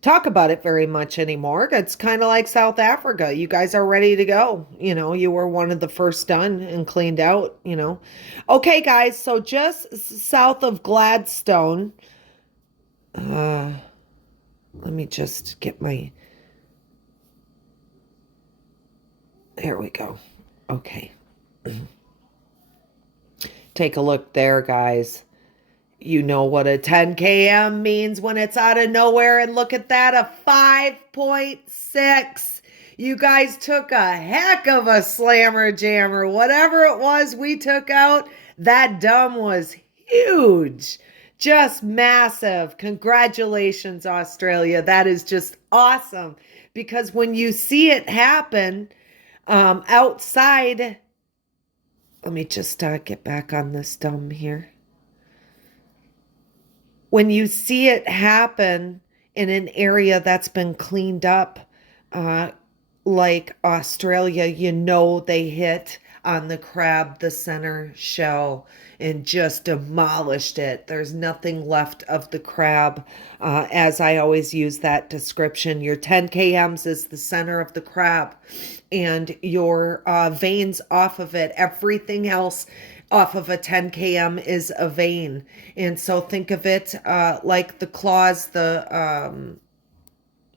talk about it very much anymore. It's kind of like South Africa. You guys are ready to go. You know, you were one of the first done and cleaned out, you know. Okay, guys, so just south of Gladstone, let me just get my, there we go. Okay. Take a look there, guys. You know what a 10 km means when it's out of nowhere. And look at that, a 5.6. You guys took a heck of a slammer jammer. Whatever it was we took out, that dumb was huge. Just massive. Congratulations, Australia. That is just awesome. Because when you see it happen outside, let me just get back on this dumb here. When you see it happen in an area that's been cleaned up, like Australia, you know they hit on the crab, the center shell, and just demolished it. There's nothing left of the crab. As I always use that description, your 10 kms is the center of the crab, and your veins off of it, everything else off of a 10 km is a vein. And so think of it like the claws, the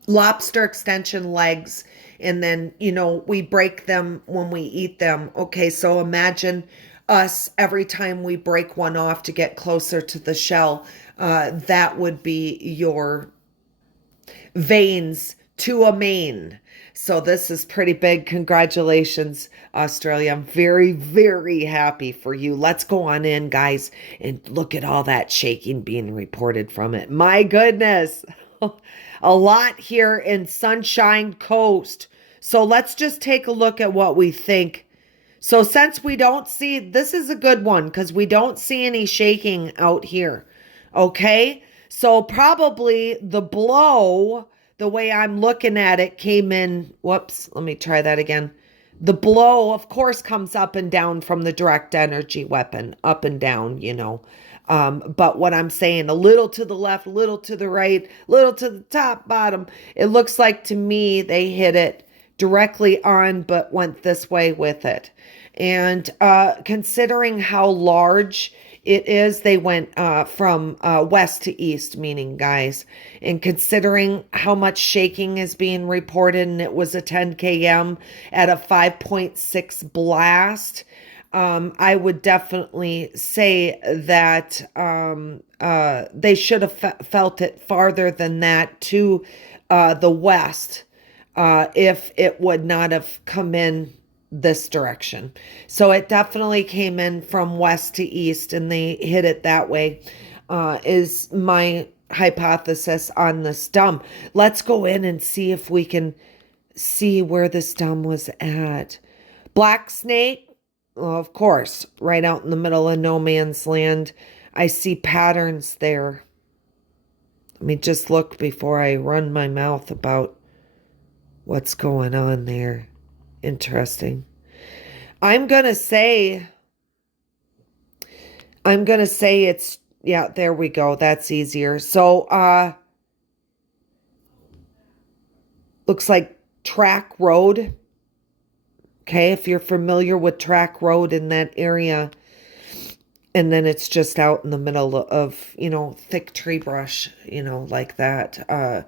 lobster extension legs, and then, you know, we break them when we eat them. Okay, so imagine us every time we break one off to get closer to the shell. That would be your veins to a mane. So this is pretty big. Congratulations, Australia. I'm very, very happy for you. Let's go on in, guys, and look at all that shaking being reported from it. My goodness. A lot here in Sunshine Coast. So let's just take a look at what we think. So since we don't see, this is a good one because we don't see any shaking out here. Okay. So probably the blow, the way I'm looking at it, came in, whoops, let me try that again. The blow, of course, comes up and down from the direct energy weapon, up and down, you know. But what I'm saying, a little to the left, a little to the right, a little to the top, bottom. It looks like to me they hit it directly on, but went this way with it. And considering how large it is, they went from west to east, meaning, guys, and considering how much shaking is being reported, and it was a 10 km at a 5.6 blast, I would definitely say that they should have felt it farther than that to the west if it would not have come in this direction. So it definitely came in from west to east, and they hit it that way, is my hypothesis on this dump. Let's go in and see if we can see where this dump was at. Black snake, well, of course, right out in the middle of no man's land. I see patterns there. Let me just look before I run my mouth about what's going on there. Interesting. I'm going to say it's, yeah, there we go. That's easier. So, looks like track road. Okay, if you're familiar with track road in that area, and then it's just out in the middle of, you know, thick tree brush, you know, like that.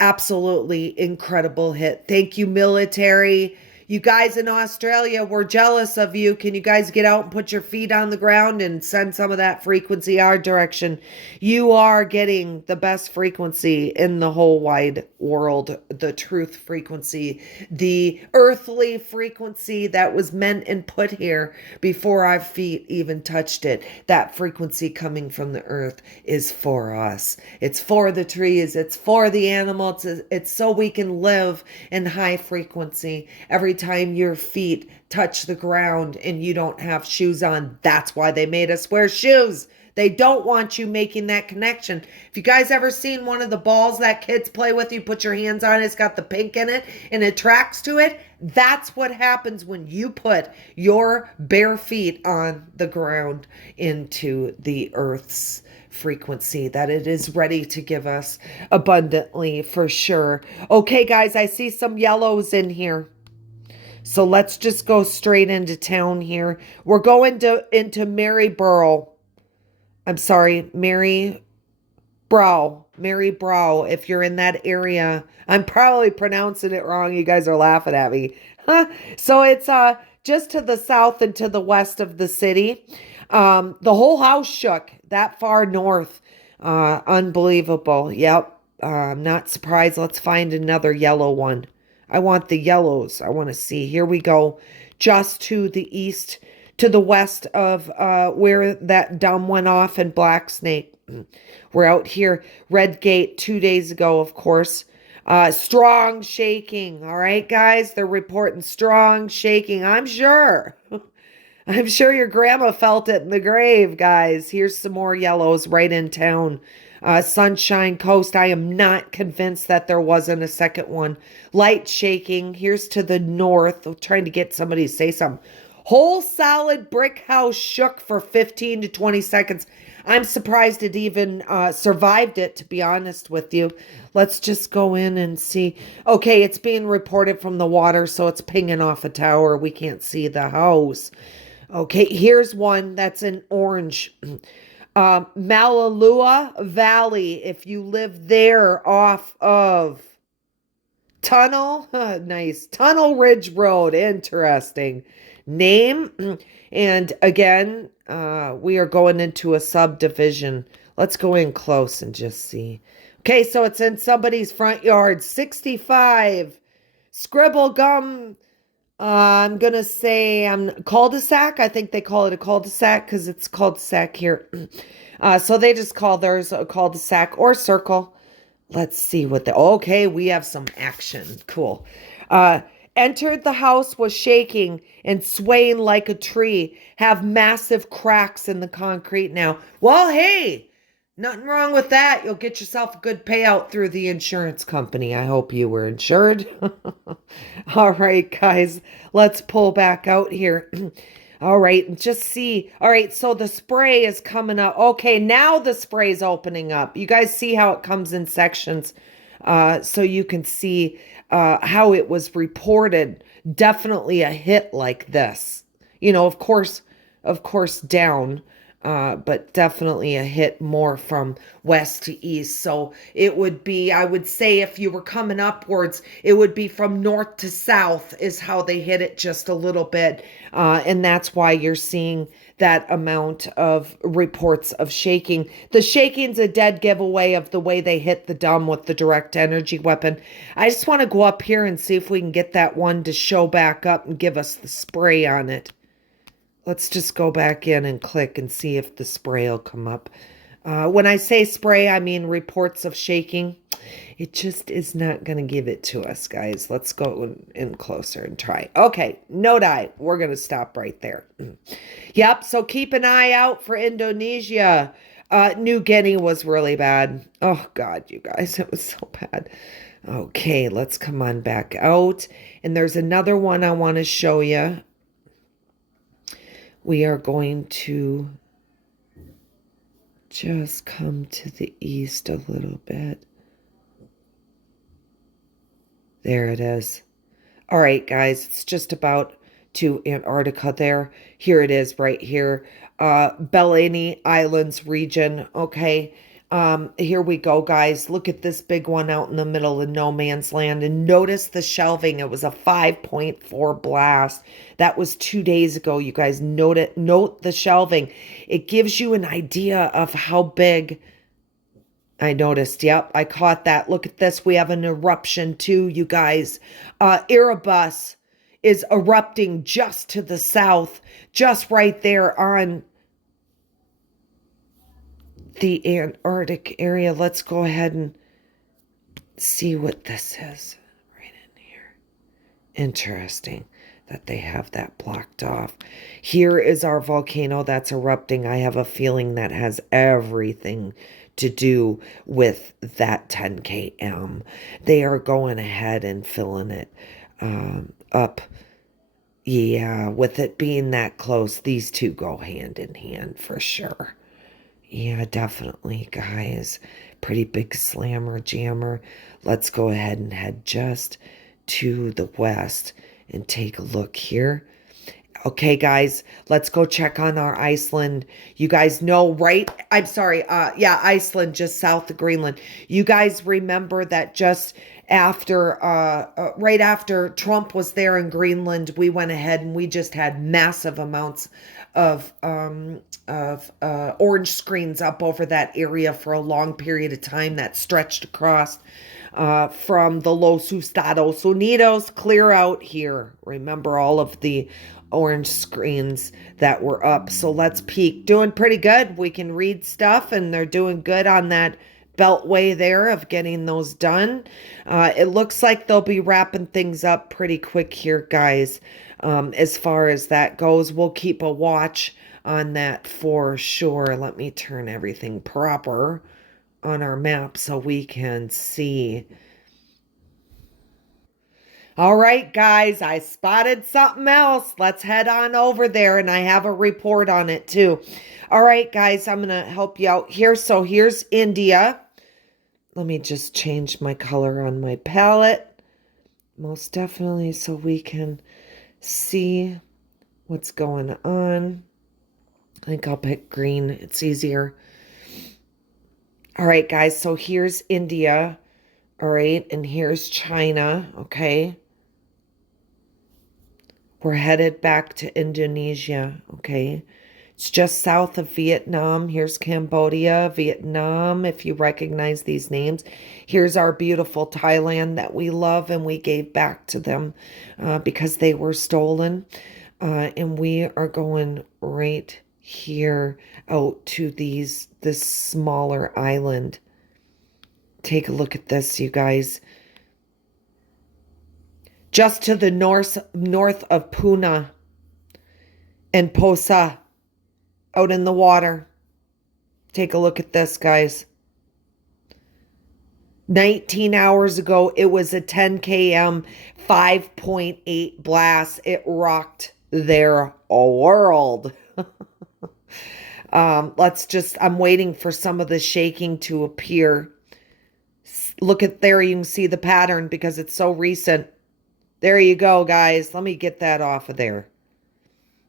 Absolutely incredible hit. Thank you, military. You guys in Australia, we're jealous of you. Can you guys get out and put your feet on the ground and send some of that frequency our direction? You are getting the best frequency in the whole wide world, the truth frequency, the earthly frequency that was meant and put here before our feet even touched it. That frequency coming from the earth is for us. It's for the trees. It's for the animals. It's so we can live in high frequency. Every time your feet touch the ground and you don't have shoes on, that's why they made us wear shoes. They don't want you making that connection. If you guys ever seen one of the balls that kids play with, you put your hands on it, it's got the pink in it and it tracks to it. That's what happens when you put your bare feet on the ground into the earth's frequency that it is ready to give us abundantly, for sure. Okay, guys, I see some yellows in here. So let's just go straight into town here. We're going into Maryborough. I'm sorry, Mary Brow. If you're in that area. I'm probably pronouncing it wrong. You guys are laughing at me. So it's just to the south and to the west of the city. The whole house shook that far north. Unbelievable. Yep. I'm not surprised. Let's find another yellow one. I want the yellows. I want to see. Here we go. Just to the east, to the west of where that dam went off in Black Snake. We're out here. Red Gate 2 days ago, of course. Strong shaking. All right, guys. They're reporting strong shaking. I'm sure. I'm sure your grandma felt it in the grave, guys. Here's some more yellows right in town. Sunshine Coast. I am not convinced that there wasn't a second one. Light shaking. Here's to the north. I'm trying to get somebody to say something. Whole solid brick house shook for 15 to 20 seconds. I'm surprised it even survived it, to be honest with you. Let's just go in and see. Okay, it's being reported from the water, so it's pinging off a tower. We can't see the house. Okay, here's one that's in orange. Malalua Valley, if you live there off of Tunnel, nice. Tunnel Ridge Road, interesting name. And again, we are going into a subdivision. Let's go in close and just see. Okay, so it's in somebody's front yard. 65 Scribble Gum. I'm going to say cul-de-sac. I think they call it a cul-de-sac because it's cul-de-sac here. So they just call theirs a cul-de-sac or circle. Let's see what okay, we have some action. Cool. Entered the house, was shaking and swaying like a tree. Have massive cracks in the concrete now. Well, hey, nothing wrong with that. You'll get yourself a good payout through the insurance company. I hope you were insured. All right, guys, let's pull back out here. All right, just see. All right, so the spray is coming up. Okay, now the spray is opening up. You guys see how it comes in sections, so you can see how it was reported. Definitely a hit like this. You know, of course, down. But definitely a hit more from west to east. So it would be, I would say, if you were coming upwards, it would be from north to south is how they hit it just a little bit. And that's why you're seeing that amount of reports of shaking. The shaking's a dead giveaway of the way they hit the dam with the direct energy weapon. I just want to go up here and see if we can get that one to show back up and give us the spray on it. Let's just go back in and click and see if the spray will come up. When I say spray, I mean reports of shaking. It just is not going to give it to us, guys. Let's go in closer and try. Okay, no die. We're going to stop right there. Yep, so keep an eye out for Indonesia. New Guinea was really bad. Oh, God, you guys, it was so bad. Okay, let's come on back out. And there's another one I want to show you. We are going to just come to the east a little bit. There it is. All right, guys, it's just about to Antarctica there. Here it is right here. Bellini Islands region. Okay. Here we go, guys. Look at this big one out in the middle of no man's land. And notice the shelving. It was a 5.4 blast. That was 2 days ago. You guys note the shelving. It gives you an idea of how big. I noticed. Yep, I caught that. Look at this. We have an eruption too, you guys. Erebus is erupting just to the south, just right there on the Antarctic area. Let's go ahead and see what this is right in here. Interesting. that they have that blocked off. Here is our volcano that's erupting. I have a feeling that has everything to do with that 10 km. They are going ahead and filling it up. Yeah, with it being that close, these two go hand in hand for sure. Yeah, definitely, guys. Pretty big slammer jammer. Let's go ahead and head just to the west and take a look here. Okay, guys, let's go check on our Iceland. You guys know, right? I'm sorry. Yeah, Iceland, just south of Greenland. You guys remember that just after, right after Trump was there in Greenland, we went ahead and we just had massive amounts of orange screens up over that area for a long period of time that stretched across from the Los Estados Unidos clear out here. Remember all of the orange screens that were up. So let's peek. Doing pretty good. We can read stuff and they're doing good on that beltway there of getting those done. It looks like they'll be wrapping things up pretty quick here, guys. As far as that goes, we'll keep a watch on that for sure. Let me turn everything proper on our map so we can see. All right, guys, I spotted something else. Let's head on over there, and I have a report on it too. All right, guys, I'm going to help you out here. So here's India. Let me just change my color on my palette. Most definitely so we can see what's going on. I think I'll pick green. It's easier. All right, guys, so here's India. All right, and here's China, okay? We're headed back to Indonesia, okay? It's just south of Vietnam. Here's Cambodia, Vietnam, if you recognize these names. Here's our beautiful Thailand that we love and we gave back to them because they were stolen. And we are going right here out to this smaller island. Take a look at this, you guys. Just to the north of Puna and Posa, out in the water. Take a look at this, guys. 19 hours ago, it was a 10 km, 5.8 blast. It rocked their world. I'm waiting for some of the shaking to appear. Look at there, you can see the pattern because it's so recent. There you go, guys. Let me get that off of there.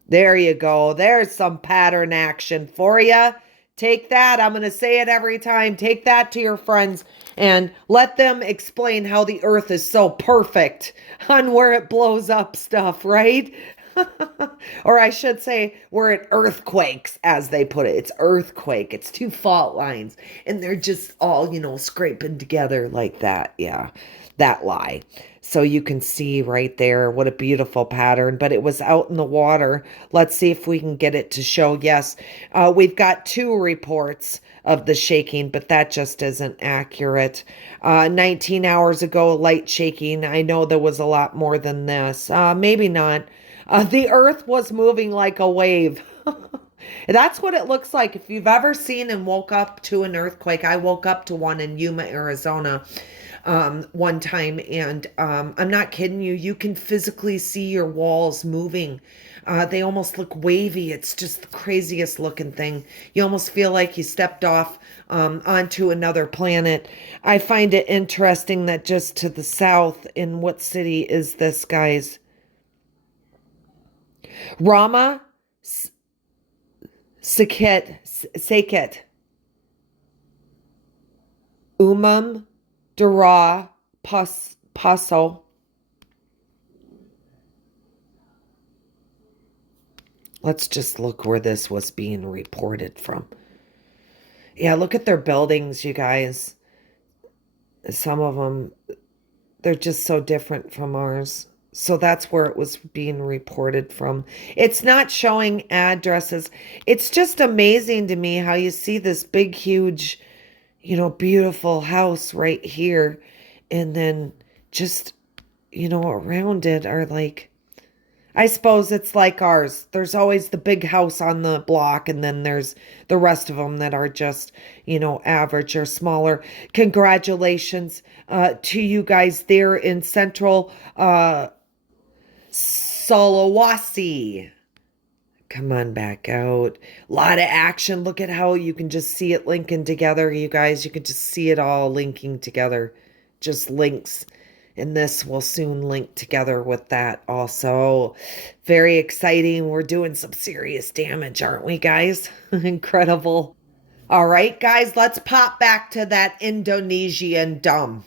There you go. There's some pattern action for you. Take that. I'm going to say it every time. Take that to your friends and let them explain how the earth is so perfect on where it blows up stuff, right? Or I should say, where it earthquakes, as they put it. It's earthquake. It's two fault lines. And they're just all, scraping together like that. Yeah, that lie. So you can see right there what a beautiful pattern. But it was out in the water. Let's see if we can get it to show. Yes, we've got 2 reports of the shaking, but that just isn't accurate. 19 hours ago, light shaking. I know there was a lot more than this. Maybe not. The earth was moving like a wave. That's what it looks like. If you've ever seen and woke up to an earthquake, I woke up to one in Yuma, Arizona one time. And I'm not kidding you. You can physically see your walls moving. They almost look wavy. It's just the craziest looking thing. You almost feel like you stepped off onto another planet. I find it interesting that just to the south, in what city is this, guys? Rama Sakit Dara Paso. Let's just look where this was being reported from. Yeah, look at their buildings, you guys. Some of them, they're just so different from ours. So that's where it was being reported from. It's not showing addresses. It's just amazing to me how you see this big, huge, beautiful house right here. And then just, around it are like, I suppose it's like ours. There's always the big house on the block, and then there's the rest of them that are just, average or smaller. Congratulations to you guys there in Central Sulawesi. Come on back out. A lot of action. Look at how you can just see it linking together, you guys. You can just see it all linking together. Just links. And this will soon link together with that also. Very exciting. We're doing some serious damage, aren't we, guys? Incredible. All right, guys, let's pop back to that Indonesian dumb.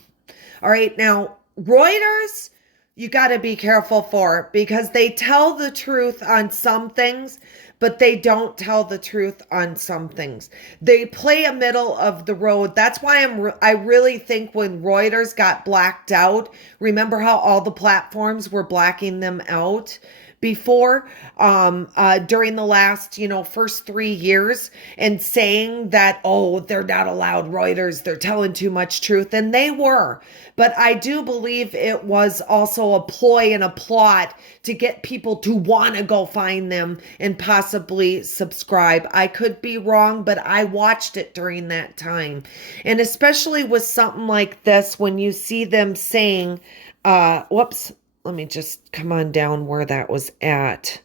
All right, now, Reuters, you got to be careful for because they tell the truth on some things, but they don't tell the truth on some things. They play a middle of the road. That's why I really think when Reuters got blacked out, remember how all the platforms were blacking them out? Before during the last first 3 years and saying that, oh, they're not allowed, Reuters, they're telling too much truth, and they were. But I do believe it was also a ploy and a plot to get people to want to go find them and possibly subscribe. I could be wrong, but I watched it during that time. And especially with something like this, when you see them saying whoops, let me just come on down where that was at.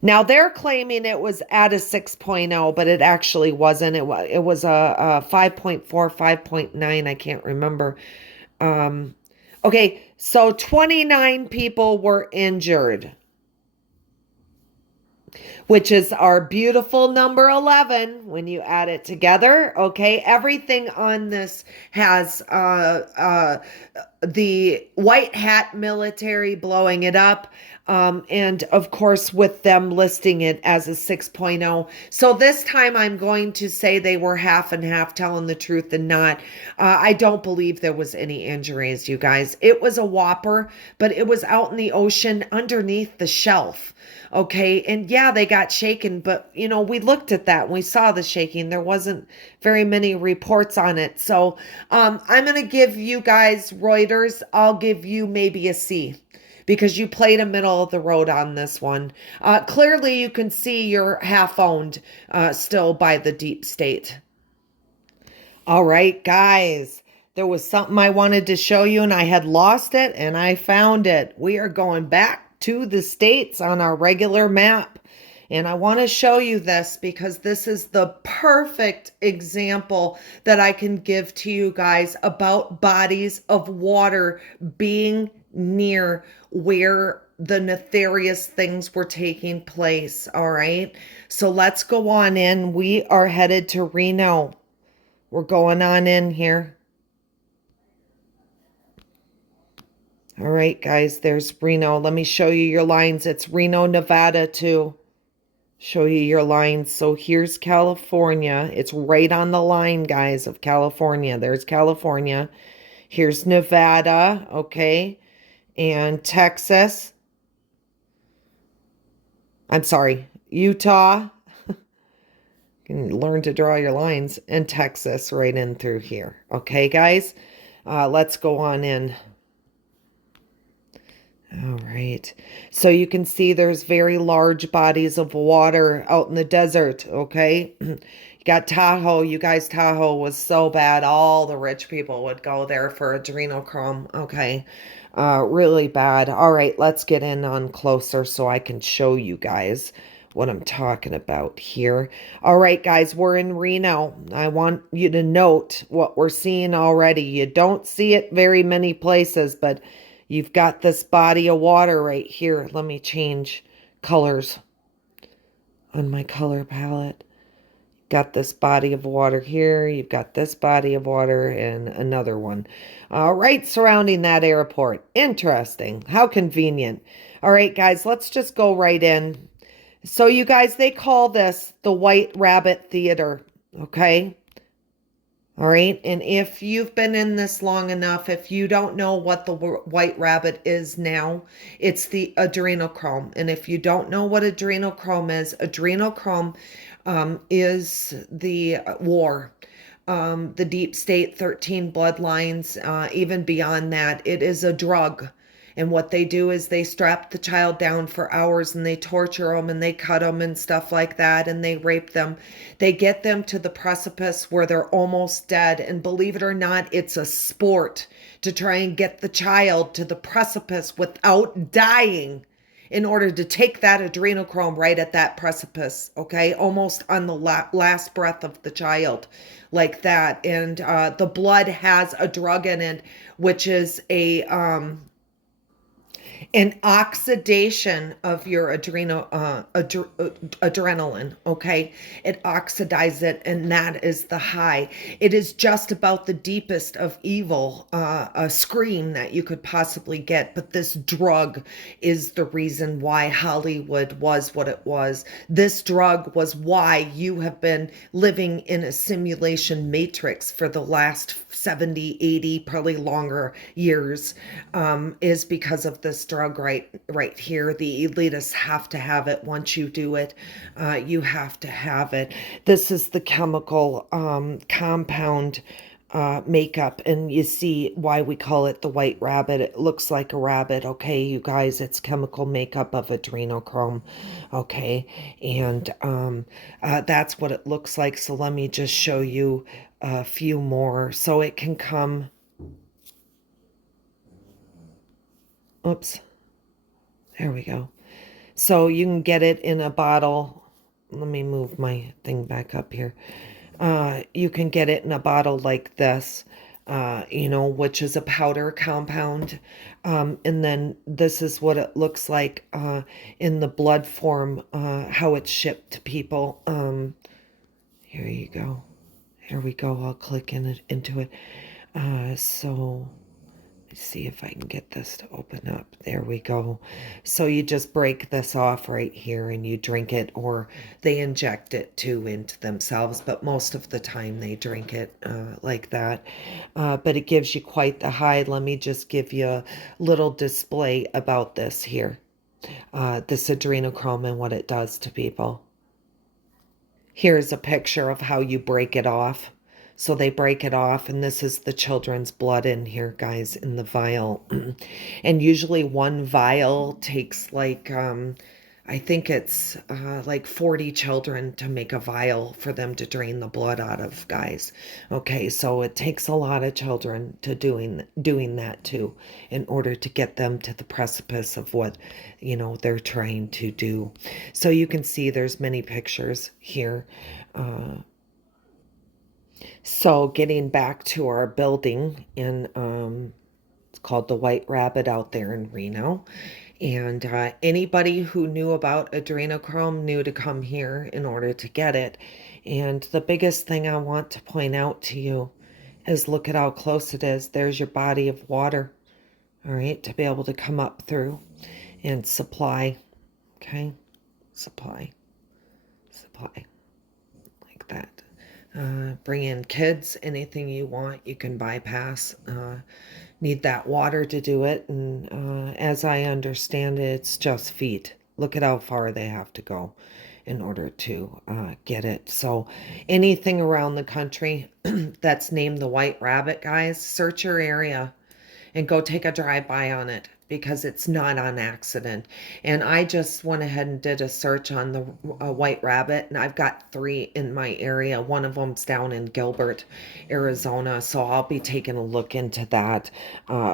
Now they're claiming it was at a 6.0, but it actually wasn't. It was a 5.4, 5.9. I can't remember. Okay, so 29 people were injured, which is our beautiful number 11 when you add it together. Okay, everything on this has the white hat military blowing it up. And of course, with them listing it as a 6.0. So this time I'm going to say they were half and half, telling the truth and not. I don't believe there was any injuries, you guys. It was a whopper, but it was out in the ocean underneath the shelf. Okay. And yeah, they got shaken, but we looked at that and we saw the shaking. There wasn't very many reports on it. So I'm going to give you guys Reuters. I'll give you maybe a C because you played a middle of the road on this one. Clearly you can see you're half owned still by the deep state. All right, guys. There was something I wanted to show you and I had lost it and I found it. We are going back to the states on our regular map. And I want to show you this because this is the perfect example that I can give to you guys about bodies of water being near where the nefarious things were taking place. All right. So let's go on in. We are headed to Reno. We're going on in here. All right, guys, there's Reno. Let me show you your lines. It's Reno, Nevada, too. Show you your lines. So here's California. It's right on the line, guys, of California. There's California. Here's Nevada, okay? And Texas. I'm sorry, Utah. You can learn to draw your lines. And Texas right in through here. Okay, guys? Let's go on in. All right. So you can see there's very large bodies of water out in the desert, okay? You got Tahoe. You guys, Tahoe was so bad. All the rich people would go there for adrenochrome, okay? Really bad. All right, let's get in on closer so I can show you guys what I'm talking about here. All right, guys, we're in Reno. I want you to note what we're seeing already. You don't see it very many places, but you've got this body of water right here. Let me change colors on my color palette. Got this body of water here. You've got this body of water and another one. Right surrounding that airport. Interesting. How convenient. All right, guys, let's just go right in. So you guys, they call this the White Rabbit Theater, okay? All right. And if you've been in this long enough, if you don't know what the white rabbit is now, it's the adrenochrome. And if you don't know what adrenochrome is the war. The deep state, 13 bloodlines, even beyond that, it is a drug. And what they do is they strap the child down for hours and they torture them and they cut them and stuff like that and they rape them. They get them to the precipice where they're almost dead. And believe it or not, it's a sport to try and get the child to the precipice without dying in order to take that adrenochrome right at that precipice, okay? Almost on the last breath of the child, like that. And the blood has a drug in it, which is an oxidation of your adrenaline, okay? It oxidizes it, and that is the high. It is just about the deepest of evil, a scream that you could possibly get, but this drug is the reason why Hollywood was what it was. This drug was why you have been living in a simulation matrix for the last 70, 80, probably longer years, is because of this drug right here. The elitists have to have it. Once you do it, you have to have it. This is the chemical compound makeup, and you see why we call it the white rabbit. It looks like a rabbit, okay, you guys. It's chemical makeup of adrenochrome, okay, and that's what it looks like. So let me just show you a few more. So it can come, oops, there we go. So you can get it in a bottle. Let me move my thing back up here. You can get it in a bottle like this, which is a powder compound. And then this is what it looks like in the blood form, how it's shipped to people. Here you go. Here we go. I'll click into it. So let's see if I can get this to open up. There we go. So you just break this off right here and you drink it, or they inject it too into themselves, but most of the time they drink it like that. But it gives you quite the high. Let me just give you a little display about this here. This adrenochrome and what it does to people. Here's a picture of how you break it off. So they break it off, and this is the children's blood in here, guys, in the vial. And usually one vial takes like, I think it's like 40 children to make a vial for them to drain the blood out of, guys. Okay, so it takes a lot of children to doing that too, in order to get them to the precipice of what, they're trying to do. So you can see there's many pictures here. So getting back to our building in, it's called the White Rabbit out there in Reno. And anybody who knew about adrenochrome knew to come here in order to get it. And the biggest thing I want to point out to you is look at how close it is. There's your body of water, all right, to be able to come up through and supply, okay, supply, like that. Bring in kids, anything you want, you can bypass. Need that water to do it, and as I understand it, it's just feet. Look at how far they have to go in order to get it. So anything around the country that's named the White Rabbit, guys, search your area and go take a drive-by on it, because it's not on accident. And I just went ahead and did a search on the White Rabbit, and I've got 3 in my area. One of them's down in Gilbert, Arizona, so I'll be taking a look into that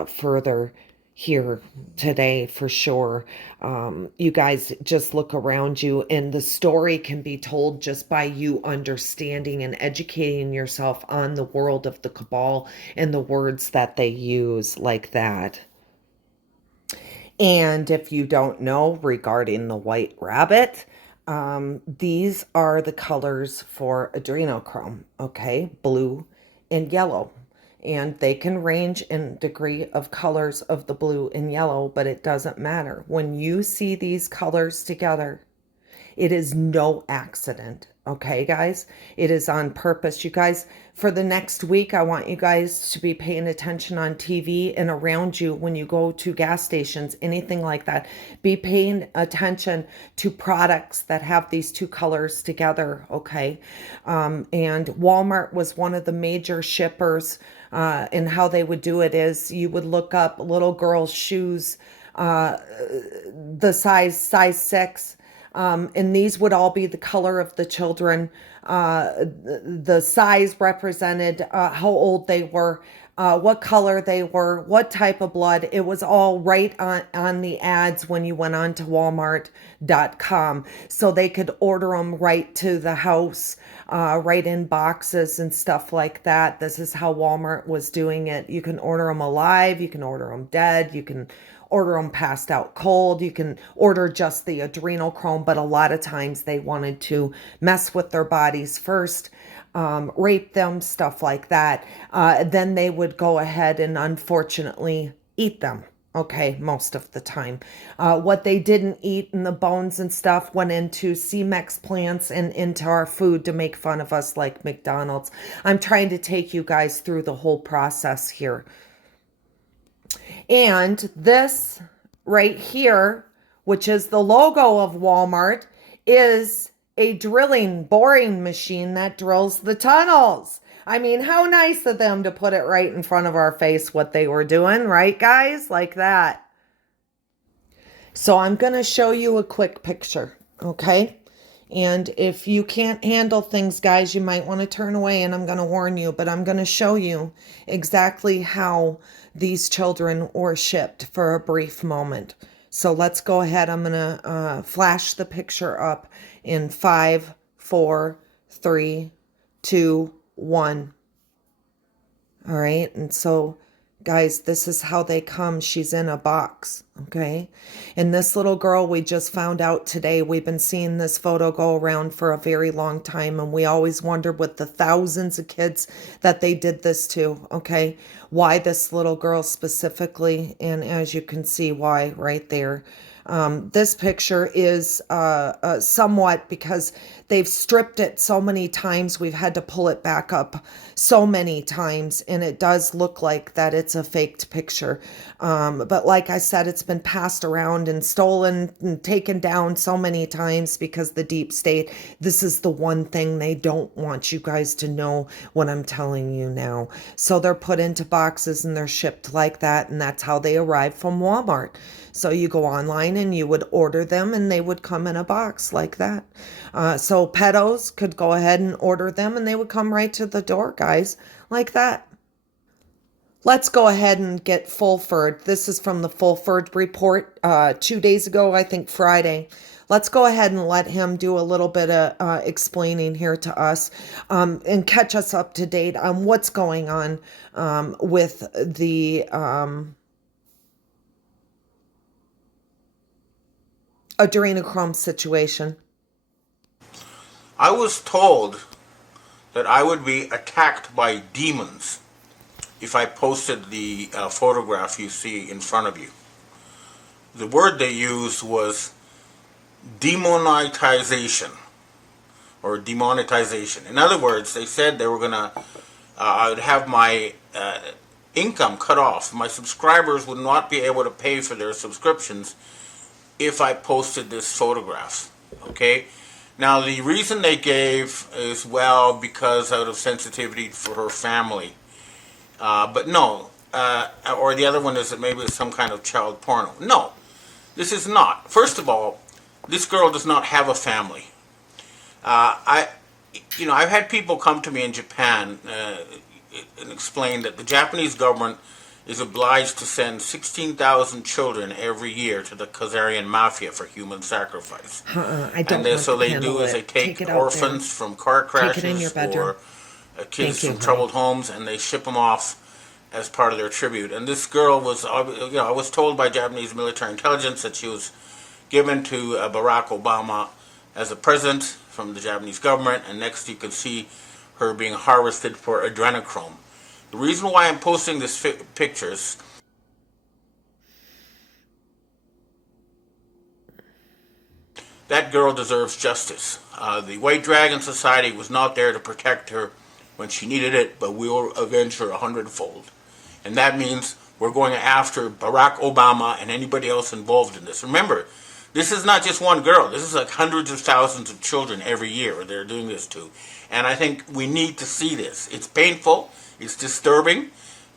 further here today for sure. You guys just look around you, and the story can be told just by you understanding and educating yourself on the world of the cabal and the words that they use like that. And if you don't know regarding the White Rabbit, these are the colors for adrenochrome, okay? Blue and yellow. And they can range in degree of colors of the blue and yellow, but it doesn't matter. When you see these colors together, it is no accident, Okay, guys, it is on purpose. You guys, for the next week, I want you guys to be paying attention on TV and around you when you go to gas stations, anything like that. Be paying attention to products that have these two colors together. Okay. And Walmart was one of the major shippers. And how they would do it is you would look up little girls' shoes, the size 6, and these would all be the color of the children. The size represented how old they were, what color they were, what type of blood. It was all right on the ads when you went on to Walmart.com. So they could order them right to the house, right in boxes and stuff like that. This is how Walmart was doing it. You can order them alive, you can order them dead, you can order them passed out cold. You can order just the adrenochrome, but a lot of times they wanted to mess with their bodies first, rape them, stuff like that. Then they would go ahead and unfortunately eat them. Okay, most of the time. What they didn't eat and the bones and stuff went into CMEX plants and into our food to make fun of us like McDonald's. I'm trying to take you guys through the whole process here. And this right here, which is the logo of Walmart, is a boring machine that drills the tunnels. I mean, how nice of them to put it right in front of our face what they were doing, right, guys? Like that. So I'm going to show you a quick picture, okay? And if you can't handle things, guys, you might want to turn away, and I'm going to warn you, but I'm going to show you exactly how these children were shipped for a brief moment. So let's go ahead. I'm going to flash the picture up in 5, 4, 3, 2, 1. All right. And so, guys, this is how they come. She's in a box. Okay. And this little girl, we just found out today, we've been seeing this photo go around for a very long time. And we always wondered with the thousands of kids that they did this to. Okay. Why this little girl specifically. And as you can see why right there. This picture is somewhat because they've stripped it so many times. We've had to pull it back up so many times, and it does look like that it's a faked picture. But like I said, it's been passed around and stolen and taken down so many times because the deep state, this is the one thing they don't want you guys to know what I'm telling you now. So they're put into boxes and they're shipped like that, and that's how they arrive from Walmart. So you go online and you would order them and they would come in a box like that. So pedos could go ahead and order them and they would come right to the door, guys, like that. Let's go ahead and get Fulford. This is from the Fulford report 2 days ago, I think Friday. Let's go ahead and let him do a little bit of explaining here to us and catch us up to date on what's going on with the adrenochrome situation. I was told that I would be attacked by demons if I posted the photograph you see in front of you. The word they used was demonetization or demonetization. In other words, they said they were gonna, I would have my income cut off. My subscribers would not be able to pay for their subscriptions if I posted this photograph. Okay? Now, the reason they gave is, well, because out of sensitivity for her family. But no. Or the other one is that maybe it's some kind of child porno. No, this is not. First of all, this girl does not have a family. I've had people come to me in Japan and explain that the Japanese government is obliged to send 16,000 children every year to the Khazarian mafia for human sacrifice. I don't want so to they handle do is it. they take it out orphans there. from car crashes Take it in your bedroom. or kids Thank you, from troubled homes, and they ship them off as part of their tribute. And this girl was, I was told by Japanese military intelligence that she was given to Barack Obama as a present from the Japanese government, and next you can see her being harvested for adrenochrome. The reason why I'm posting these pictures That girl deserves justice. The White Dragon Society was not there to protect her when she needed it, but we will avenge her 100-fold. And that means we're going after Barack Obama and anybody else involved in this. Remember, this is not just one girl. This is like hundreds of thousands of children every year they're doing this to. And I think we need to see this. It's painful. It's disturbing.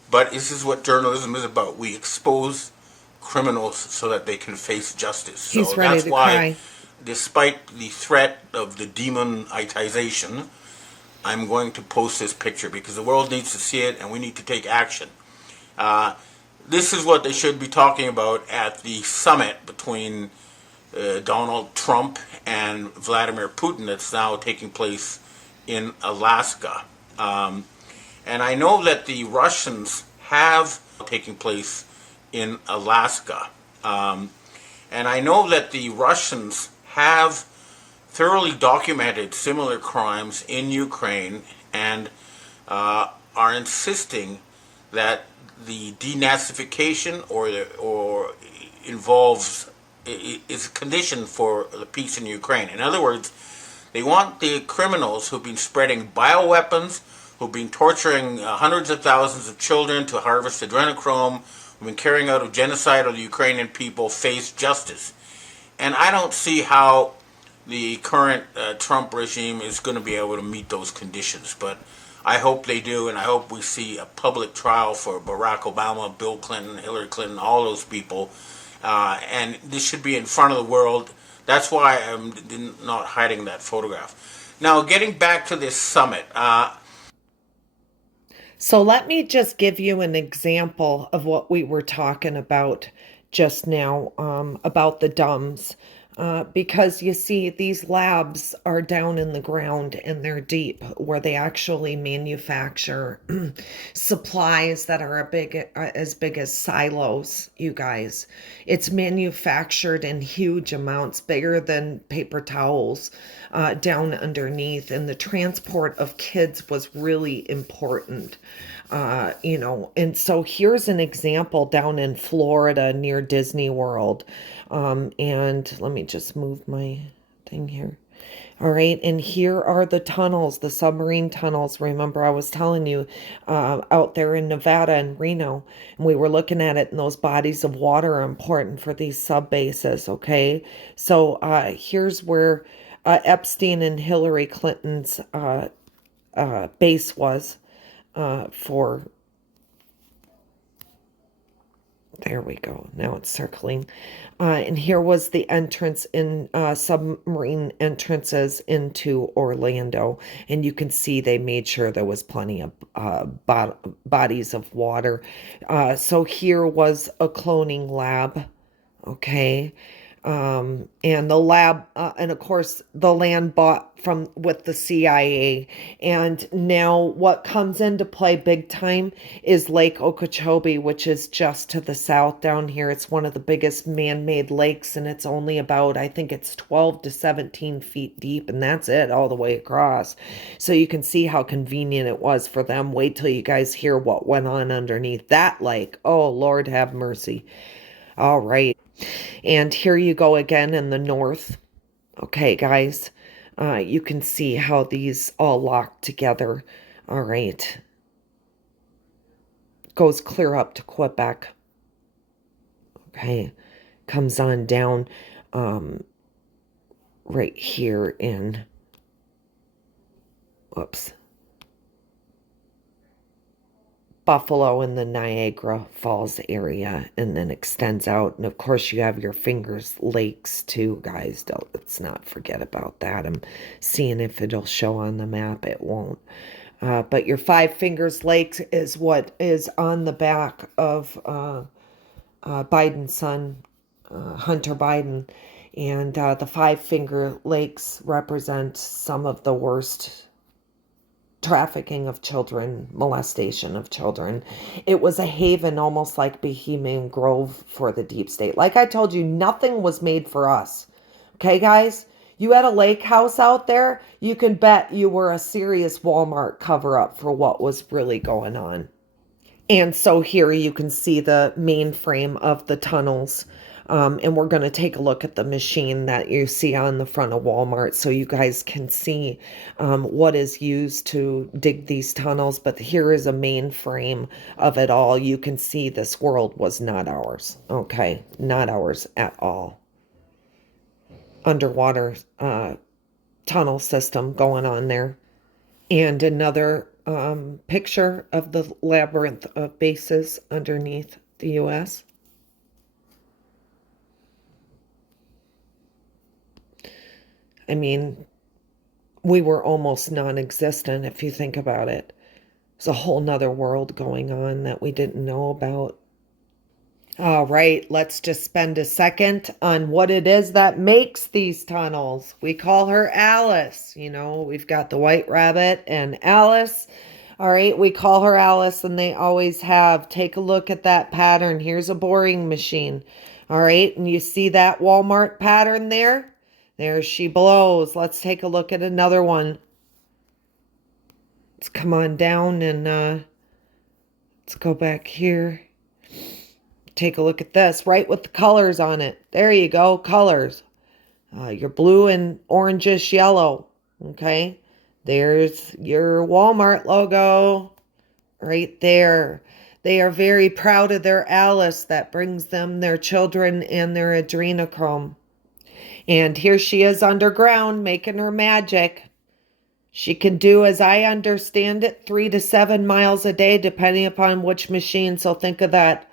But this is what journalism is about. We expose criminals so that they can face justice. He's so ready that's to why, cry. despite the threat of the demonization, I'm going to post this picture because the world needs to see it and we need to take action. This is what they should be talking about at the summit between Donald Trump and Vladimir Putin that's now taking place in Alaska. And I know that the Russians have taking place in Alaska. And I know that the Russians have thoroughly documented similar crimes in Ukraine and are insisting that the denazification or involves is a condition for the peace in Ukraine. In other words, they want the criminals who've been spreading bioweapons, who've been torturing hundreds of thousands of children to harvest adrenochrome, who've been carrying out a genocide of the Ukrainian people, face justice. And I don't see how the current Trump regime is going to be able to meet those conditions. But I hope they do, and I hope we see a public trial for Barack Obama, Bill Clinton, Hillary Clinton, all those people. And this should be in front of the world. That's why I'm not hiding that photograph. Now, getting back to this summit. So let me just give you an example of what we were talking about just now, about the DUMBs. Because you see, these labs are down in the ground and they're deep, where they actually manufacture supplies that are as big as silos, you guys. It's manufactured in huge amounts, bigger than paper towels, down underneath. And the transport of kids was really important. And so here's an example down in Florida near Disney World. And let me just move my thing here. All right. And here are the tunnels, the submarine tunnels. Remember, I was telling you, out there in Nevada and Reno, and we were looking at it, and those bodies of water are important for these sub bases. Okay. So, here's where, Epstein and Hillary Clinton's, base was. There we go. Now it's circling. And here was the entrance in submarine entrances into Orlando. And you can see they made sure there was plenty of bodies of water. So here was a cloning lab. Okay. And the lab, and of course the land bought with the CIA. And now what comes into play big time is Lake Okeechobee, which is just to the south down here. It's one of the biggest man-made lakes, and it's only about, I think it's 12 to 17 feet deep, and that's it all the way across. So you can see how convenient it was for them. Wait till you guys hear what went on underneath that lake. Oh, Lord have mercy. All right. And here you go again in the north. Okay, guys, you can see how these all lock together. All right. Goes clear up to Quebec. Okay. Comes on down right here in, whoops, Buffalo in the Niagara Falls area, and then extends out. And of course you have your Fingers Lakes too, guys. Let's not forget about that. I'm seeing if it'll show on the map. It won't. But your Five Fingers Lakes is what is on the back of Biden's son, Hunter Biden. And the Five Finger Lakes represent some of the worst trafficking of children, molestation of children. It was a haven, almost like Bohemian Grove for the deep state. Like I told you, nothing was made for us. Okay, guys? You had a lake house out there, you can bet you were a serious Walmart cover-up for what was really going on. And so here you can see the main frame of the tunnels. And we're going to take a look at the machine that you see on the front of Walmart so you guys can see what is used to dig these tunnels. But here is a main frame of it all. You can see this world was not ours. Okay, not ours at all. Underwater tunnel system going on there. And another picture of the labyrinth of bases underneath the U.S. I mean, we were almost non-existent if you think about it. There's a whole nother world going on that we didn't know about. All right, let's just spend a second on what it is that makes these tunnels. We call her Alice. You know, we've got the White Rabbit and Alice. All right, we call her Alice, and they always have. Take a look at that pattern. Here's a boring machine. All right, and you see that Walmart pattern there? There she blows. Let's take a look at another one. Let's come on down and let's go back here. Take a look at this, right with the colors on it. There you go, colors. Your blue and orangish yellow. Okay, there's your Walmart logo right there. They are very proud of their Alice that brings them their children and their adrenochrome. And here she is underground making her magic. She can do, as I understand it, 3 to 7 miles a day, depending upon which machine. So think of that.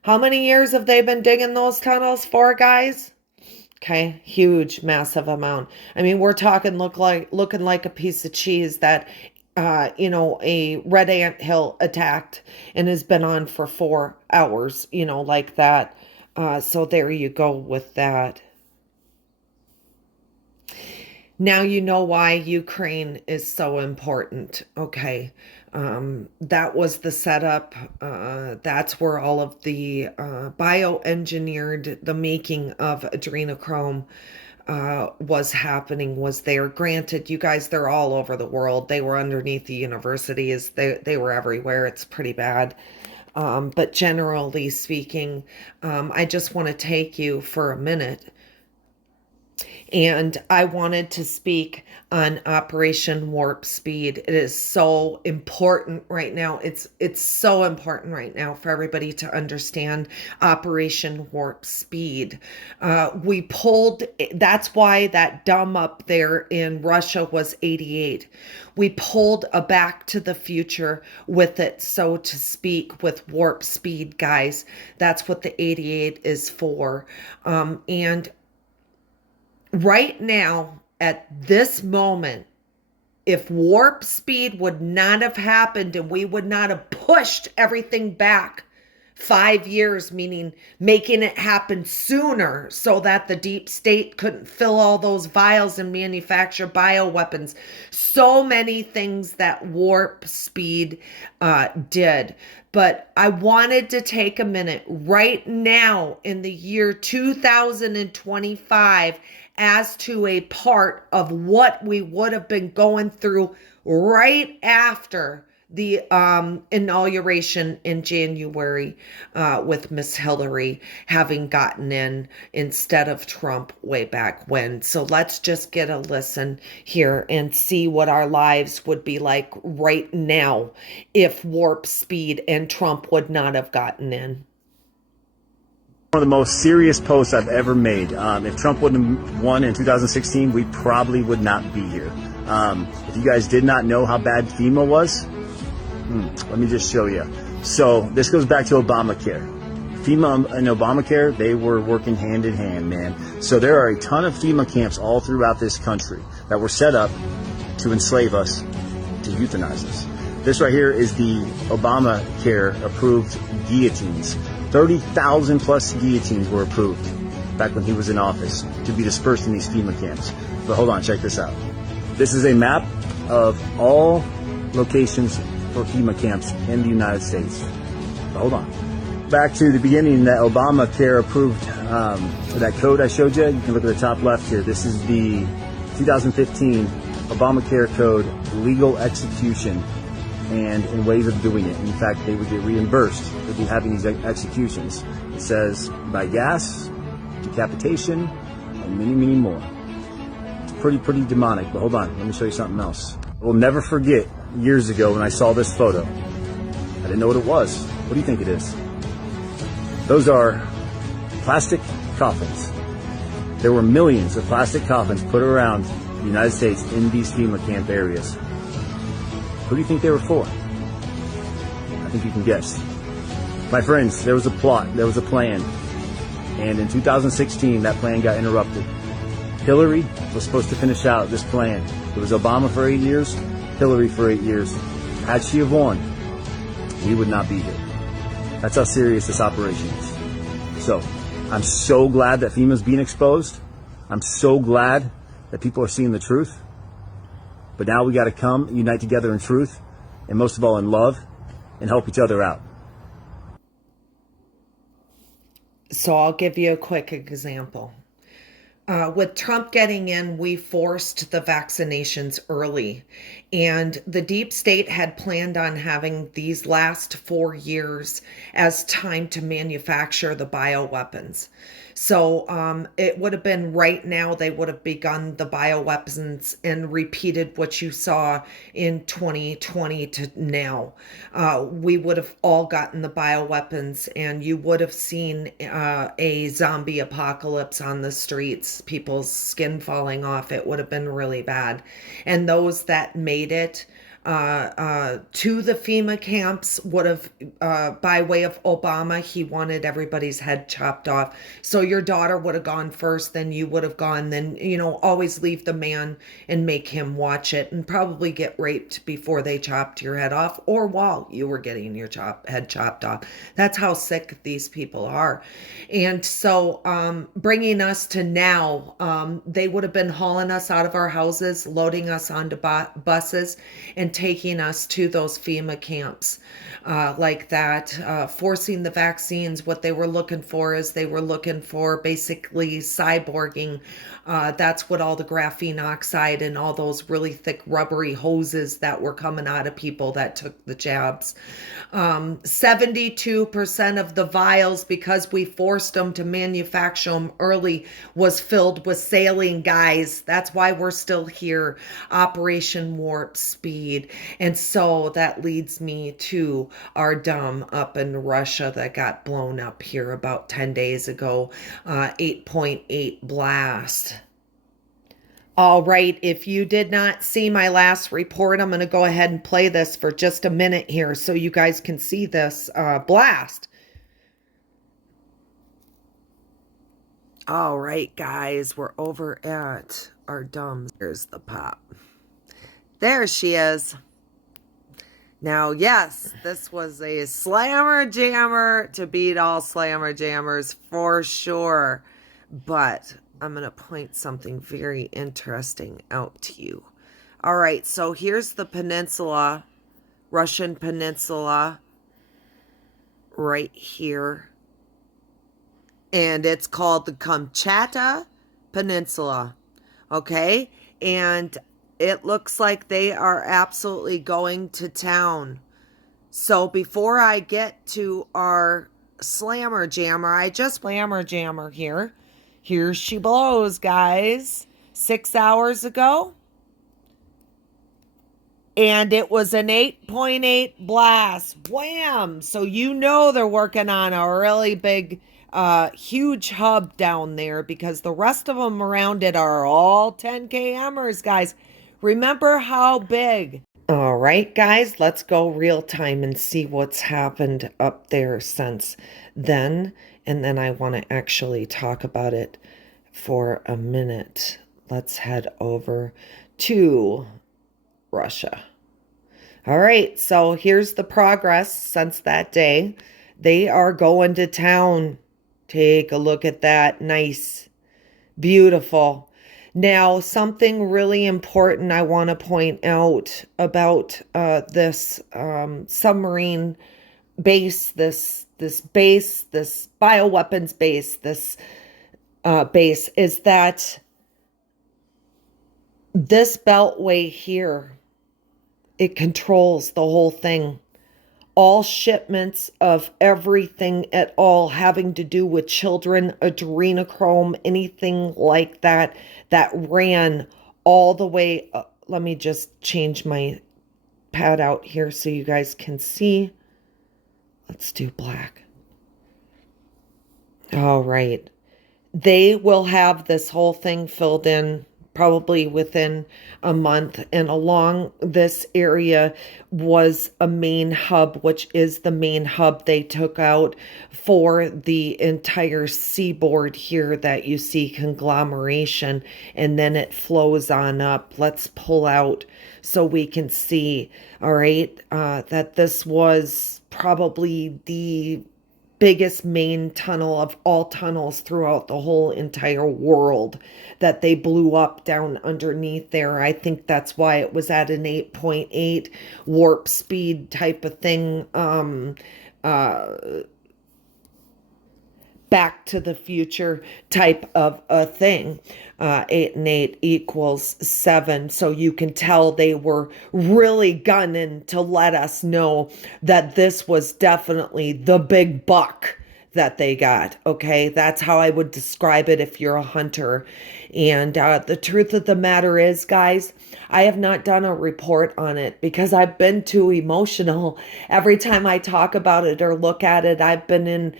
How many years have they been digging those tunnels for, guys? Okay, huge, massive amount. I mean, we're talking looking like a piece of cheese that, a red ant hill attacked and has been on for 4 hours, like that. So there you go with that. Now you know why Ukraine is so important, okay? That was the setup. That's where all of the bioengineered, the making of adrenochrome was happening, was there. Granted, you guys, they're all over the world. They were underneath the universities. They were everywhere. It's pretty bad. But generally speaking, I just want to take you for a minute. And I wanted to speak on Operation Warp Speed. It is so important right now. It's so important right now for everybody to understand Operation Warp Speed. We pulled, that's why that dumb up there in Russia was 88. We pulled a Back to the Future with it, so to speak, with Warp Speed, guys. That's what the 88 is for. And right now, at this moment, if Warp Speed would not have happened and we would not have pushed everything back 5 years, meaning making it happen sooner so that the deep state couldn't fill all those vials and manufacture bioweapons. So many things that Warp Speed did. But I wanted to take a minute right now in the year 2025 as to a part of what we would have been going through right after the inauguration in January with Miss Hillary having gotten in instead of Trump way back when. So let's just get a listen here and see what our lives would be like right now if Warp Speed and Trump would not have gotten in. One of the most serious posts I've ever made. If Trump wouldn't have won in 2016, we probably would not be here. If you guys did not know how bad FEMA was, let me just show you. So this goes back to Obamacare. FEMA and Obamacare, they were working hand in hand, man. So there are a ton of FEMA camps all throughout this country that were set up to enslave us, to euthanize us. This right here is the Obamacare approved guillotines. 30,000 plus guillotines were approved back when he was in office to be dispersed in these FEMA camps. But hold on, check this out. This is a map of all locations for FEMA camps in the United States. But hold on. Back to the beginning, that Obamacare approved, that code I showed you. You can look at the top left here. This is the 2015 Obamacare code, legal execution, and in ways of doing it. In fact, they would get reimbursed for having these executions. It says buy gas, decapitation, and many, many more. It's pretty demonic, but hold on, let me show you something else. I will never forget years ago when I saw this photo. I didn't know what it was. What do you think it is? Those are plastic coffins. There were millions of plastic coffins put around the United States in these FEMA camp areas. Who do you think they were for? I think you can guess. My friends, there was a plot, there was a plan. And in 2016, that plan got interrupted. Hillary was supposed to finish out this plan. It was Obama for 8 years, Hillary for 8 years. Had she have won, we would not be here. That's how serious this operation is. So, I'm so glad that FEMA's being exposed. I'm so glad that people are seeing the truth. But now we got to come, unite together in truth, and most of all in love, and help each other out. So I'll give you a quick example. With Trump getting in, we forced the vaccinations early. And the deep state had planned on having these last 4 years as time to manufacture the bioweapons. So it would have been right now, they would have begun the bioweapons and repeated what you saw in 2020 to now. We would have all gotten the bioweapons, and you would have seen a zombie apocalypse on the streets, people's skin falling off. It would have been really bad. And those that made it to the FEMA camps would have, by way of Obama, he wanted everybody's head chopped off. So your daughter would have gone first, then you would have gone, then, always leave the man and make him watch it and probably get raped before they chopped your head off or while you were getting your head chopped off. That's how sick these people are. And so bringing us to now, they would have been hauling us out of our houses, loading us onto buses, and taking us to those FEMA camps like that, forcing the vaccines. What they were looking for is they were looking for basically cyborging. That's what all the graphene oxide and all those really thick rubbery hoses that were coming out of people that took the jabs. 72% of the vials, because we forced them to manufacture them early, was filled with saline, guys. That's why we're still here. Operation Warp Speed. And so that leads me to our dome up in Russia that got blown up here about 10 days ago. 8.8 blast. All right, if you did not see my last report, I'm going to go ahead and play this for just a minute here so you guys can see this blast. All right, guys, we're over at our dumb. Here's the pop. There she is. Now, yes, this was a slammer jammer to beat all slammer jammers for sure. But I'm going to point something very interesting out to you. All right, so here's the peninsula, Russian peninsula, right here. And it's called the Kamchatka Peninsula, okay? And it looks like they are absolutely going to town. So before I get to our slammer jammer, slammer jammer here. Here she blows, guys. 6 hours ago. And it was an 8.8 blast. Wham! So you know they're working on a really big, huge hub down there, because the rest of them around it are all 10K hammers, guys. Remember how big. All right, guys, let's go real time and see what's happened up there since then. And then I want to actually talk about it for a minute. Let's head over to Russia. All right, so here's the progress since that day. They are going to town. Take a look at that. Nice. Beautiful. Now, something really important I want to point out about this submarine base, this bioweapons base, this base, is that this beltway here, it controls the whole thing. all shipments of everything at all having to do with children, adrenochrome, anything like that, that ran all the way. Let me just change my pad out here so you guys can see. Let's do black. All right. They will have this whole thing filled in probably within a month. And along this area was a main hub, which is the main hub they took out for the entire seaboard here that you see conglomeration. And then it flows on up. Let's pull out so we can see, all right, that this was probably the biggest main tunnel of all tunnels throughout the whole entire world that they blew up down underneath there. I think that's why it was at an 8.8 warp speed type of thing. Back to the Future type of a thing. 8 and 8 equals 7. So you can tell they were really gunning to let us know that this was definitely the big buck that they got. Okay, that's how I would describe it if you're a hunter. And the truth of the matter is, guys, I have not done a report on it because I've been too emotional. Every time I talk about it or look at it, I've been in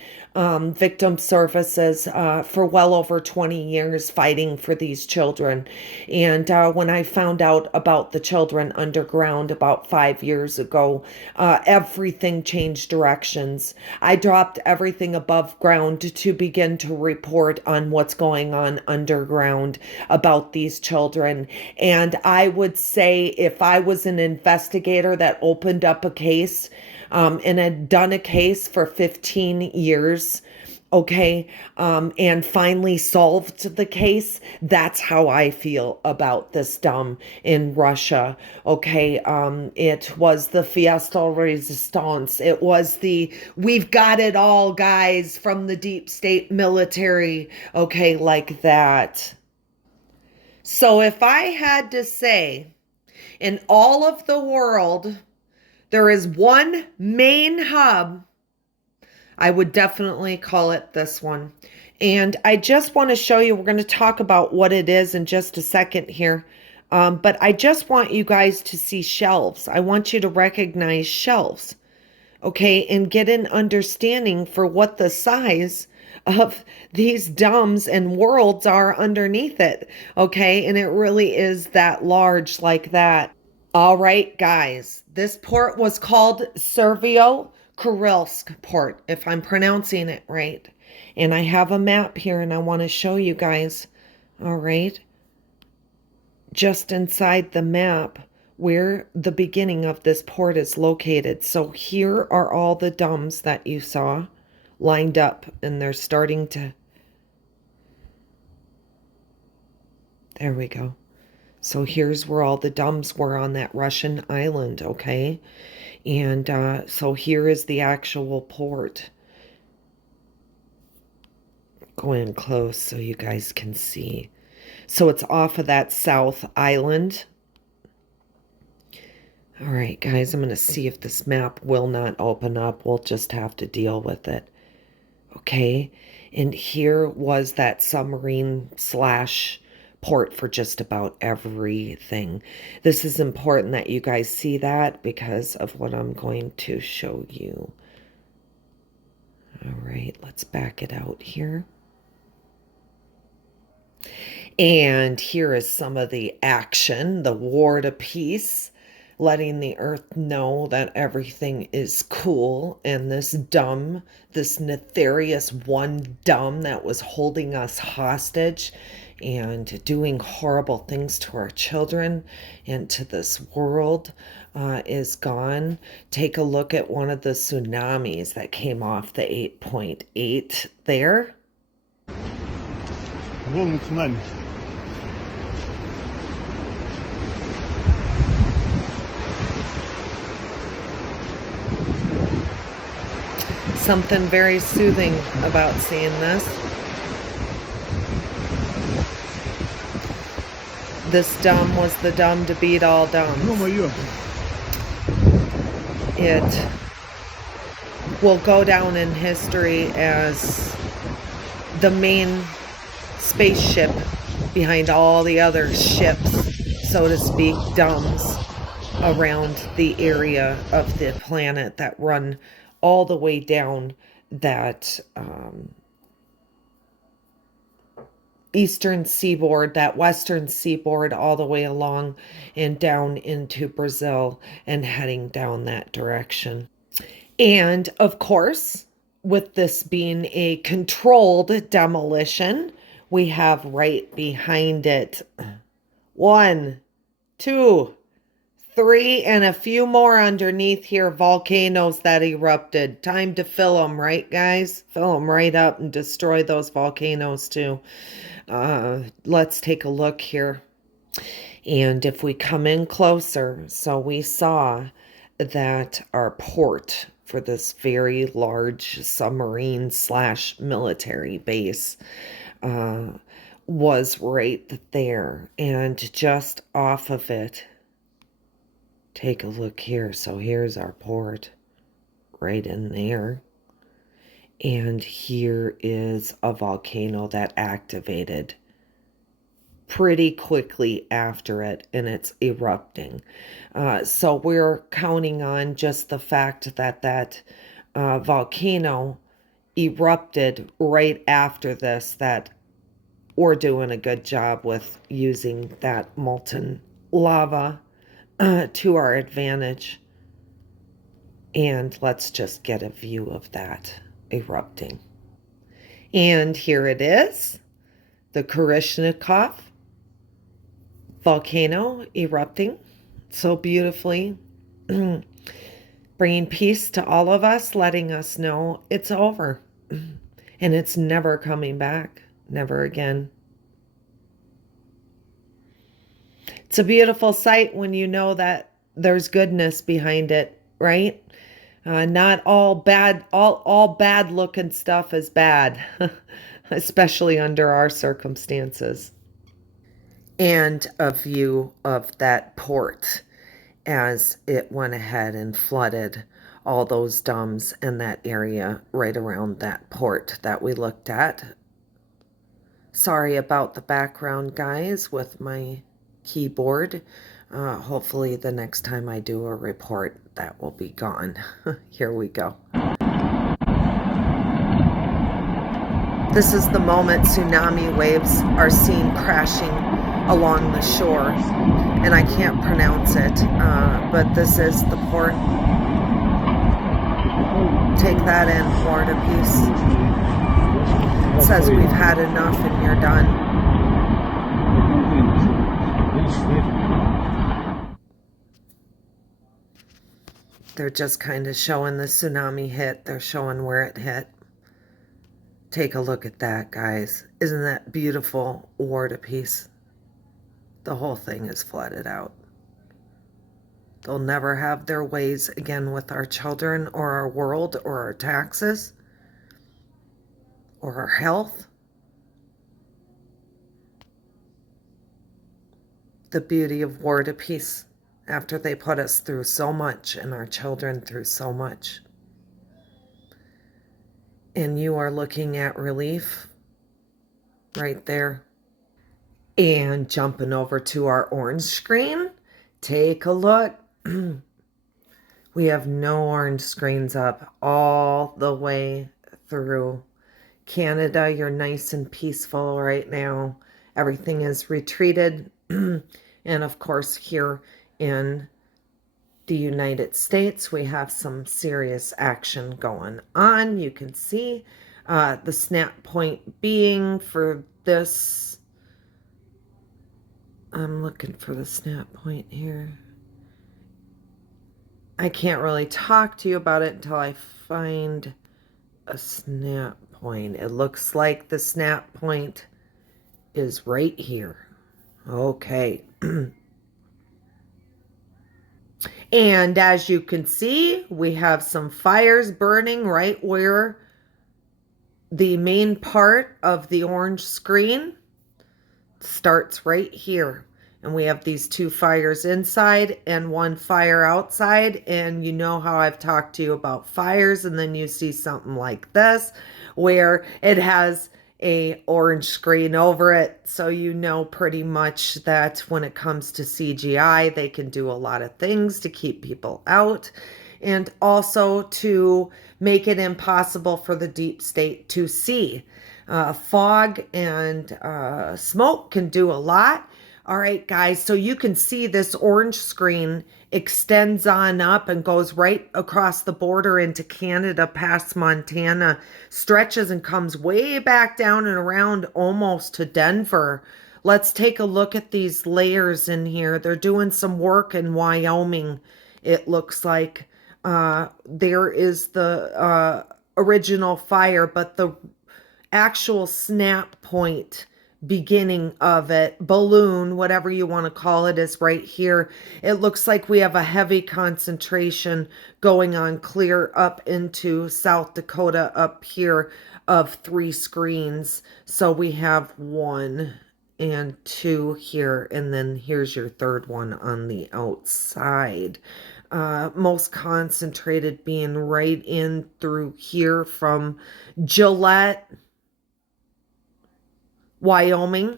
victim services for well over 20 years fighting for these children. And when I found out about the children underground about 5 years ago, everything changed directions. I dropped everything above ground to begin to report on what's going on underground about these children. And I would say if I was an investigator that opened up a case and had done a case for 15 years, okay, and finally solved the case, that's how I feel about this dumb in Russia, okay? It was the Fiesta Resistance. It was the, we've got it all, guys, from the deep state military, okay, like that. So if I had to say, in all of the world, there is one main hub, I would definitely call it this one. And I just want to show you, we're going to talk about what it is in just a second here. But I just want you guys to see shelves. I want you to recognize shelves, okay, and get an understanding for what the size of these dumbs and worlds are underneath it, okay? And it really is that large like that. All right, guys, this port was called Servio-Kurilsk port, if I'm pronouncing it right. And I have a map here and I want to show you guys, all right, just inside the map where the beginning of this port is located. So here are all the dumbs that you saw lined up, and they're starting to, there we go. So here's where all the dumbs were on that Russian island, okay? And so here is the actual port. Go in close so you guys can see. So it's off of that South Island. All right, guys, I'm going to see if this map will not open up. We'll just have to deal with it. Okay, and here was that submarine slash port for just about everything. This is important that you guys see that because of what I'm going to show you. All right, let's back it out here. And here is some of the action, the war to peace, letting the earth know that everything is cool. And this dumb, this nefarious one dumb that was holding us hostage and doing horrible things to our children and to this world is gone. Take a look at one of the tsunamis that came off the 8.8 there. Волны цунами. Something very soothing about seeing this. This dumb was the dumb to beat all dumbs. Ё-моё. It will go down in history as the main spaceship behind all the other ships, so to speak, domes around the area of the planet that run all the way down that eastern seaboard, that western seaboard, all the way along and down into Brazil and heading down that direction. And of course, with this being a controlled demolition, we have right behind it 1, 2, 3, and a few more underneath here, volcanoes that erupted. Time to fill them, right, guys? Fill them right up and destroy those volcanoes too. Let's take a look here. And if we come in closer, so we saw that our port for this very large submarine / military base was right there. And just off of it, take a look here. So here's our port right in there. And here is a volcano that activated pretty quickly after it, and it's erupting. So we're counting on just the fact that that volcano erupted right after this, that we're doing a good job with using that molten lava to our advantage. And let's just get a view of that erupting. And here it is, the Kurishnikov volcano erupting so beautifully, bringing peace to all of us, letting us know it's over and it's never coming back, never again. It's a beautiful sight when you know that there's goodness behind it, right? Not all bad, all bad looking stuff is bad, especially under our circumstances. And a view of that port as it went ahead and flooded all those domes in that area right around that port that we looked at. Sorry about the background, guys, with my keyboard. Hopefully the next time I do a report, that will be gone. Here we go. This is the moment tsunami waves are seen crashing along the shore, and I can't pronounce it, but this is the port. Take that in, War to Peace. It says we've had enough and you're done. They're just kind of showing the tsunami hit. They're showing where it hit. Take a look at that, guys. Isn't that beautiful? War to Peace. The whole thing is flooded out. They'll never have their ways again with our children or our world or our taxes or our health. The beauty of War to Peace. After they put us through so much and our children through so much. And you are looking at relief right there. And jumping over to our orange screen, take a look. We have no orange screens up all the way through. Canada, you're nice and peaceful right now. Everything is retreated. And of course here in the United States, we have some serious action going on. You can see the snap point being for this. I'm looking for the snap point here. I can't really talk to you about it until I find a snap point. It looks like the snap point is right here. Okay. And as you can see, we have some fires burning right where the main part of the orange screen starts right here. And we have these two fires inside and one fire outside. And you know how I've talked to you about fires, and then you see something like this where it has a orange screen over it. So you know pretty much that when it comes to CGI, they can do a lot of things to keep people out and also to make it impossible for the deep state to see. Fog and smoke can do a lot. All right, guys, so you can see this orange screen extends on up and goes right across the border into Canada past Montana, stretches and comes way back down and around almost to Denver. Let's take a look at these layers in here. They're doing some work in Wyoming, it looks like. There is the original fire, but the actual snap point beginning of it, balloon, whatever you want to call it, is right here. It looks like we have a heavy concentration going on clear up into South Dakota up here of 3 screens. So we have 1 and 2 here, and then here's your third one on the outside. Most concentrated being right in through here from Gillette, Wyoming.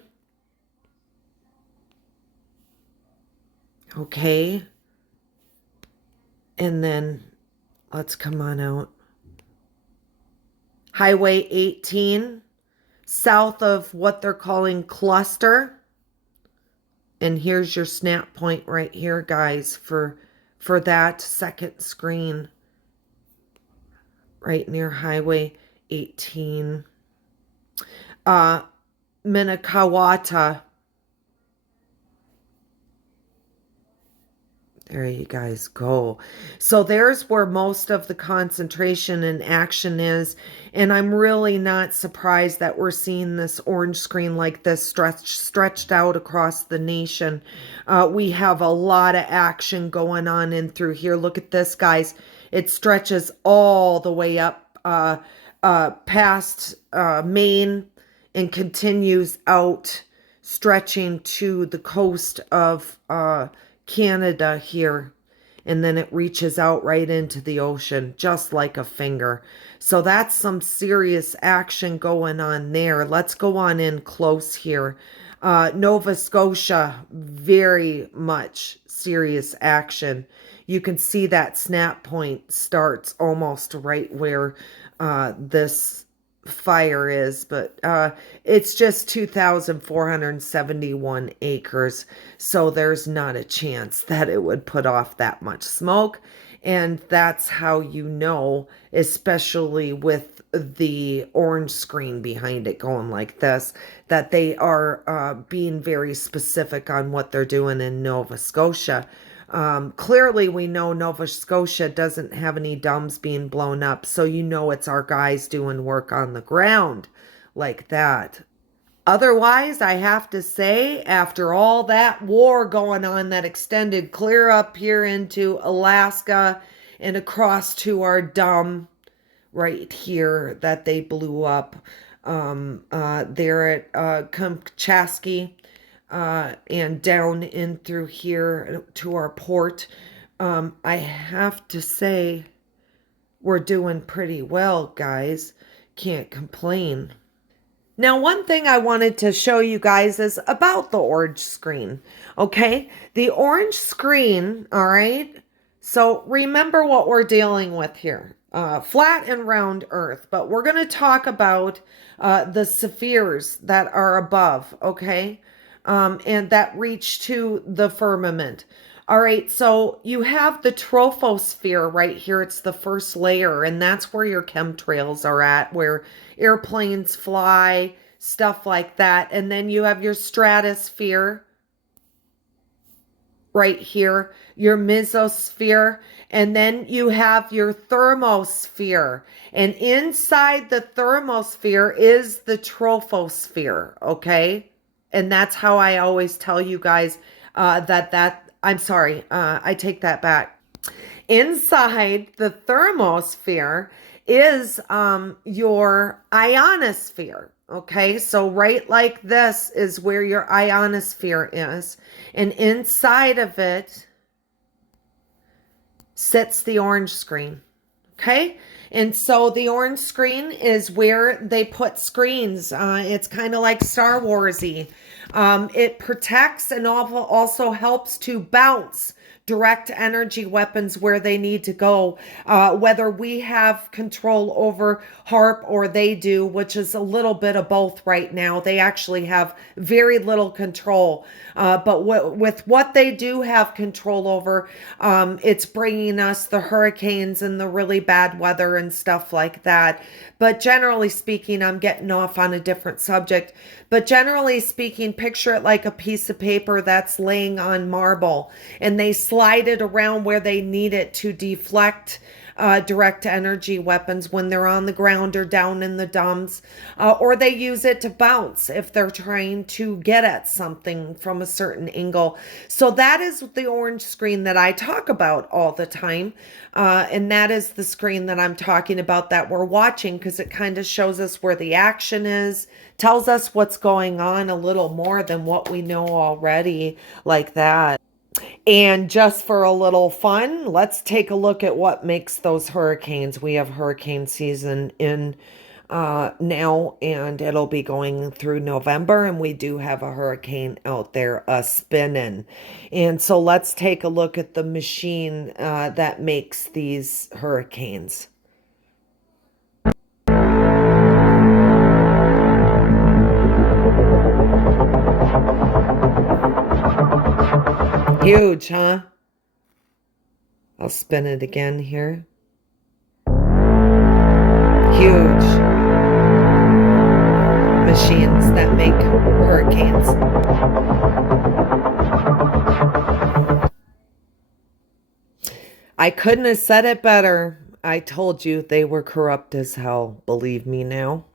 Okay. And then let's come on out. Highway 18, south of what they're calling cluster. And here's your snap point right here, guys, for that second screen. Right near Highway 18. Minnetonka. There you guys go. So there's where most of the concentration and action is. And I'm really not surprised that we're seeing this orange screen like this stretched out across the nation. We have a lot of action going on in through here. Look at this, guys. It stretches all the way up past Maine and continues out, stretching to the coast of Canada here. And then it reaches out right into the ocean, just like a finger. So that's some serious action going on there. Let's go on in close here. Nova Scotia, very much serious action. You can see that snap point starts almost right where this fire is, but it's just 2,471 acres, so there's not a chance that it would put off that much smoke. And that's how you know, especially with the orange screen behind it going like this, that they are being very specific on what they're doing in Nova Scotia. Clearly we know Nova Scotia doesn't have any dams being blown up, so you know it's our guys doing work on the ground like that. Otherwise, I have to say, after all that war going on that extended clear up here into Alaska and across to our dam right here that they blew up there at Kamchatsky, and down in through here to our port, I have to say we're doing pretty well, guys. Can't complain. Now, one thing I wanted to show you guys is about the orange screen, okay? The orange screen, all right? So remember what we're dealing with here. Flat and round Earth, but we're going to talk about the spheres that are above, okay? And that reach to the firmament. All right, so you have the troposphere right here. It's the first layer, and that's where your chemtrails are at, where airplanes fly, stuff like that. And then you have your stratosphere right here, your mesosphere, and then you have your thermosphere. And inside the thermosphere is the troposphere, okay? And that's how I always tell you guys I'm sorry, I take that back. Inside the thermosphere is your ionosphere, Okay, so right like this is where your ionosphere is. And inside of it sits the orange screen. Okay. And so the orange screen is where they put screens. It's kind of like Star Warsy. It protects and also helps to bounce direct energy weapons where they need to go. Whether we have control over HARP or they do, which is a little bit of both right now. They actually have very little control. But with what they do have control over, it's bringing us the hurricanes and the really bad weather and stuff like that. But generally speaking, I'm getting off on a different subject. But generally speaking, picture it like a piece of paper that's laying on marble, and they slide it around where they need it to deflect direct energy weapons when they're on the ground or down in the dumps, or they use it to bounce if they're trying to get at something from a certain angle. So that is the orange screen that I talk about all the time. And that is the screen that I'm talking about that we're watching, because it kind of shows us where the action is, tells us what's going on a little more than what we know already, like that. And just for a little fun, let's take a look at what makes those hurricanes. We have hurricane season in now, and it'll be going through November, and we do have a hurricane out there spinning. And so let's take a look at the machine that makes these hurricanes. Huge, huh? I'll spin it again here. Huge machines that make hurricanes. I couldn't have said it better. I told you they were corrupt as hell. Believe me now.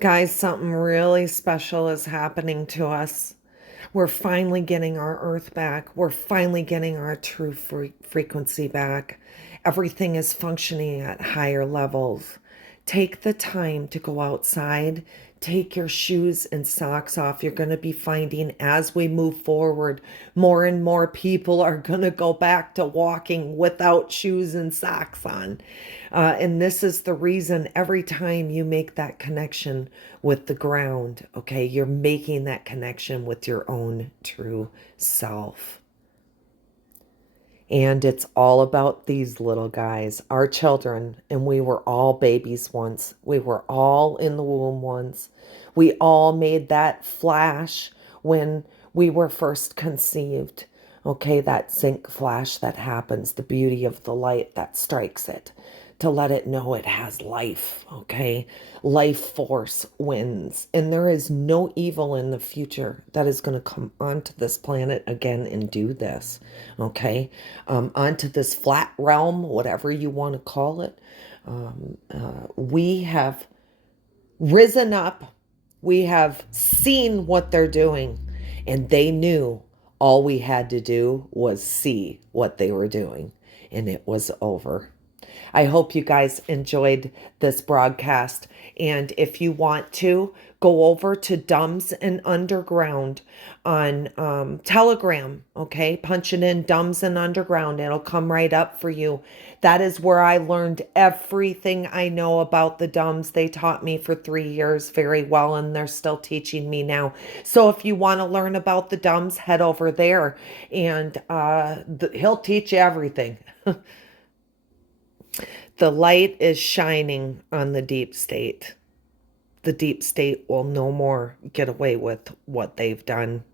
Guys, something really special is happening to us. We're finally getting our earth back. We're finally getting our true frequency back. Everything is functioning at higher levels. Take the time to go outside. Take your shoes and socks off. You're going to be finding as we move forward, more and more people are going to go back to walking without shoes and socks on. And this is the reason every time you make that connection with the ground, okay, you're making that connection with your own true self. And it's all about these little guys, our children, and we were all babies once. We were all in the womb once. We all made that flash when we were first conceived. Okay, that zinc flash that happens, the beauty of the light that strikes it, to let it know it has life, okay? Life force wins. And there is no evil in the future that is going to come onto this planet again and do this, okay? Onto this flat realm, whatever you want to call it. We have risen up. We have seen what they're doing. And they knew all we had to do was see what they were doing. And it was over. I hope you guys enjoyed this broadcast. And if you want to, go over to Dumbs and Underground on Telegram, okay? Punch it in, Dumbs and Underground. It'll come right up for you. That is where I learned everything I know about the Dumbs. They taught me for 3 years very well, and they're still teaching me now. So if you want to learn about the Dumbs, head over there, and he'll teach you everything. The light is shining on the deep state. The deep state will no more get away with what they've done.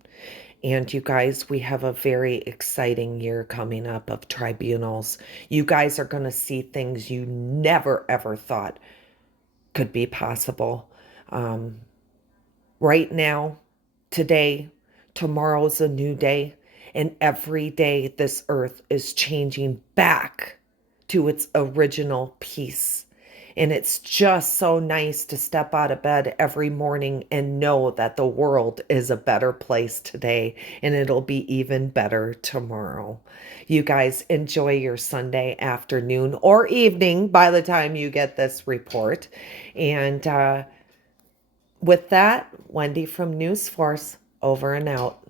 And you guys, we have a very exciting year coming up of tribunals. You guys are going to see things you never, ever thought could be possible. Right now, today, tomorrow's a new day. And every day this earth is changing back to its original peace. And it's just so nice to step out of bed every morning and know that the world is a better place today and it'll be even better tomorrow. You guys enjoy your Sunday afternoon or evening by the time you get this report. And with that, Wendy from News Force, over and out.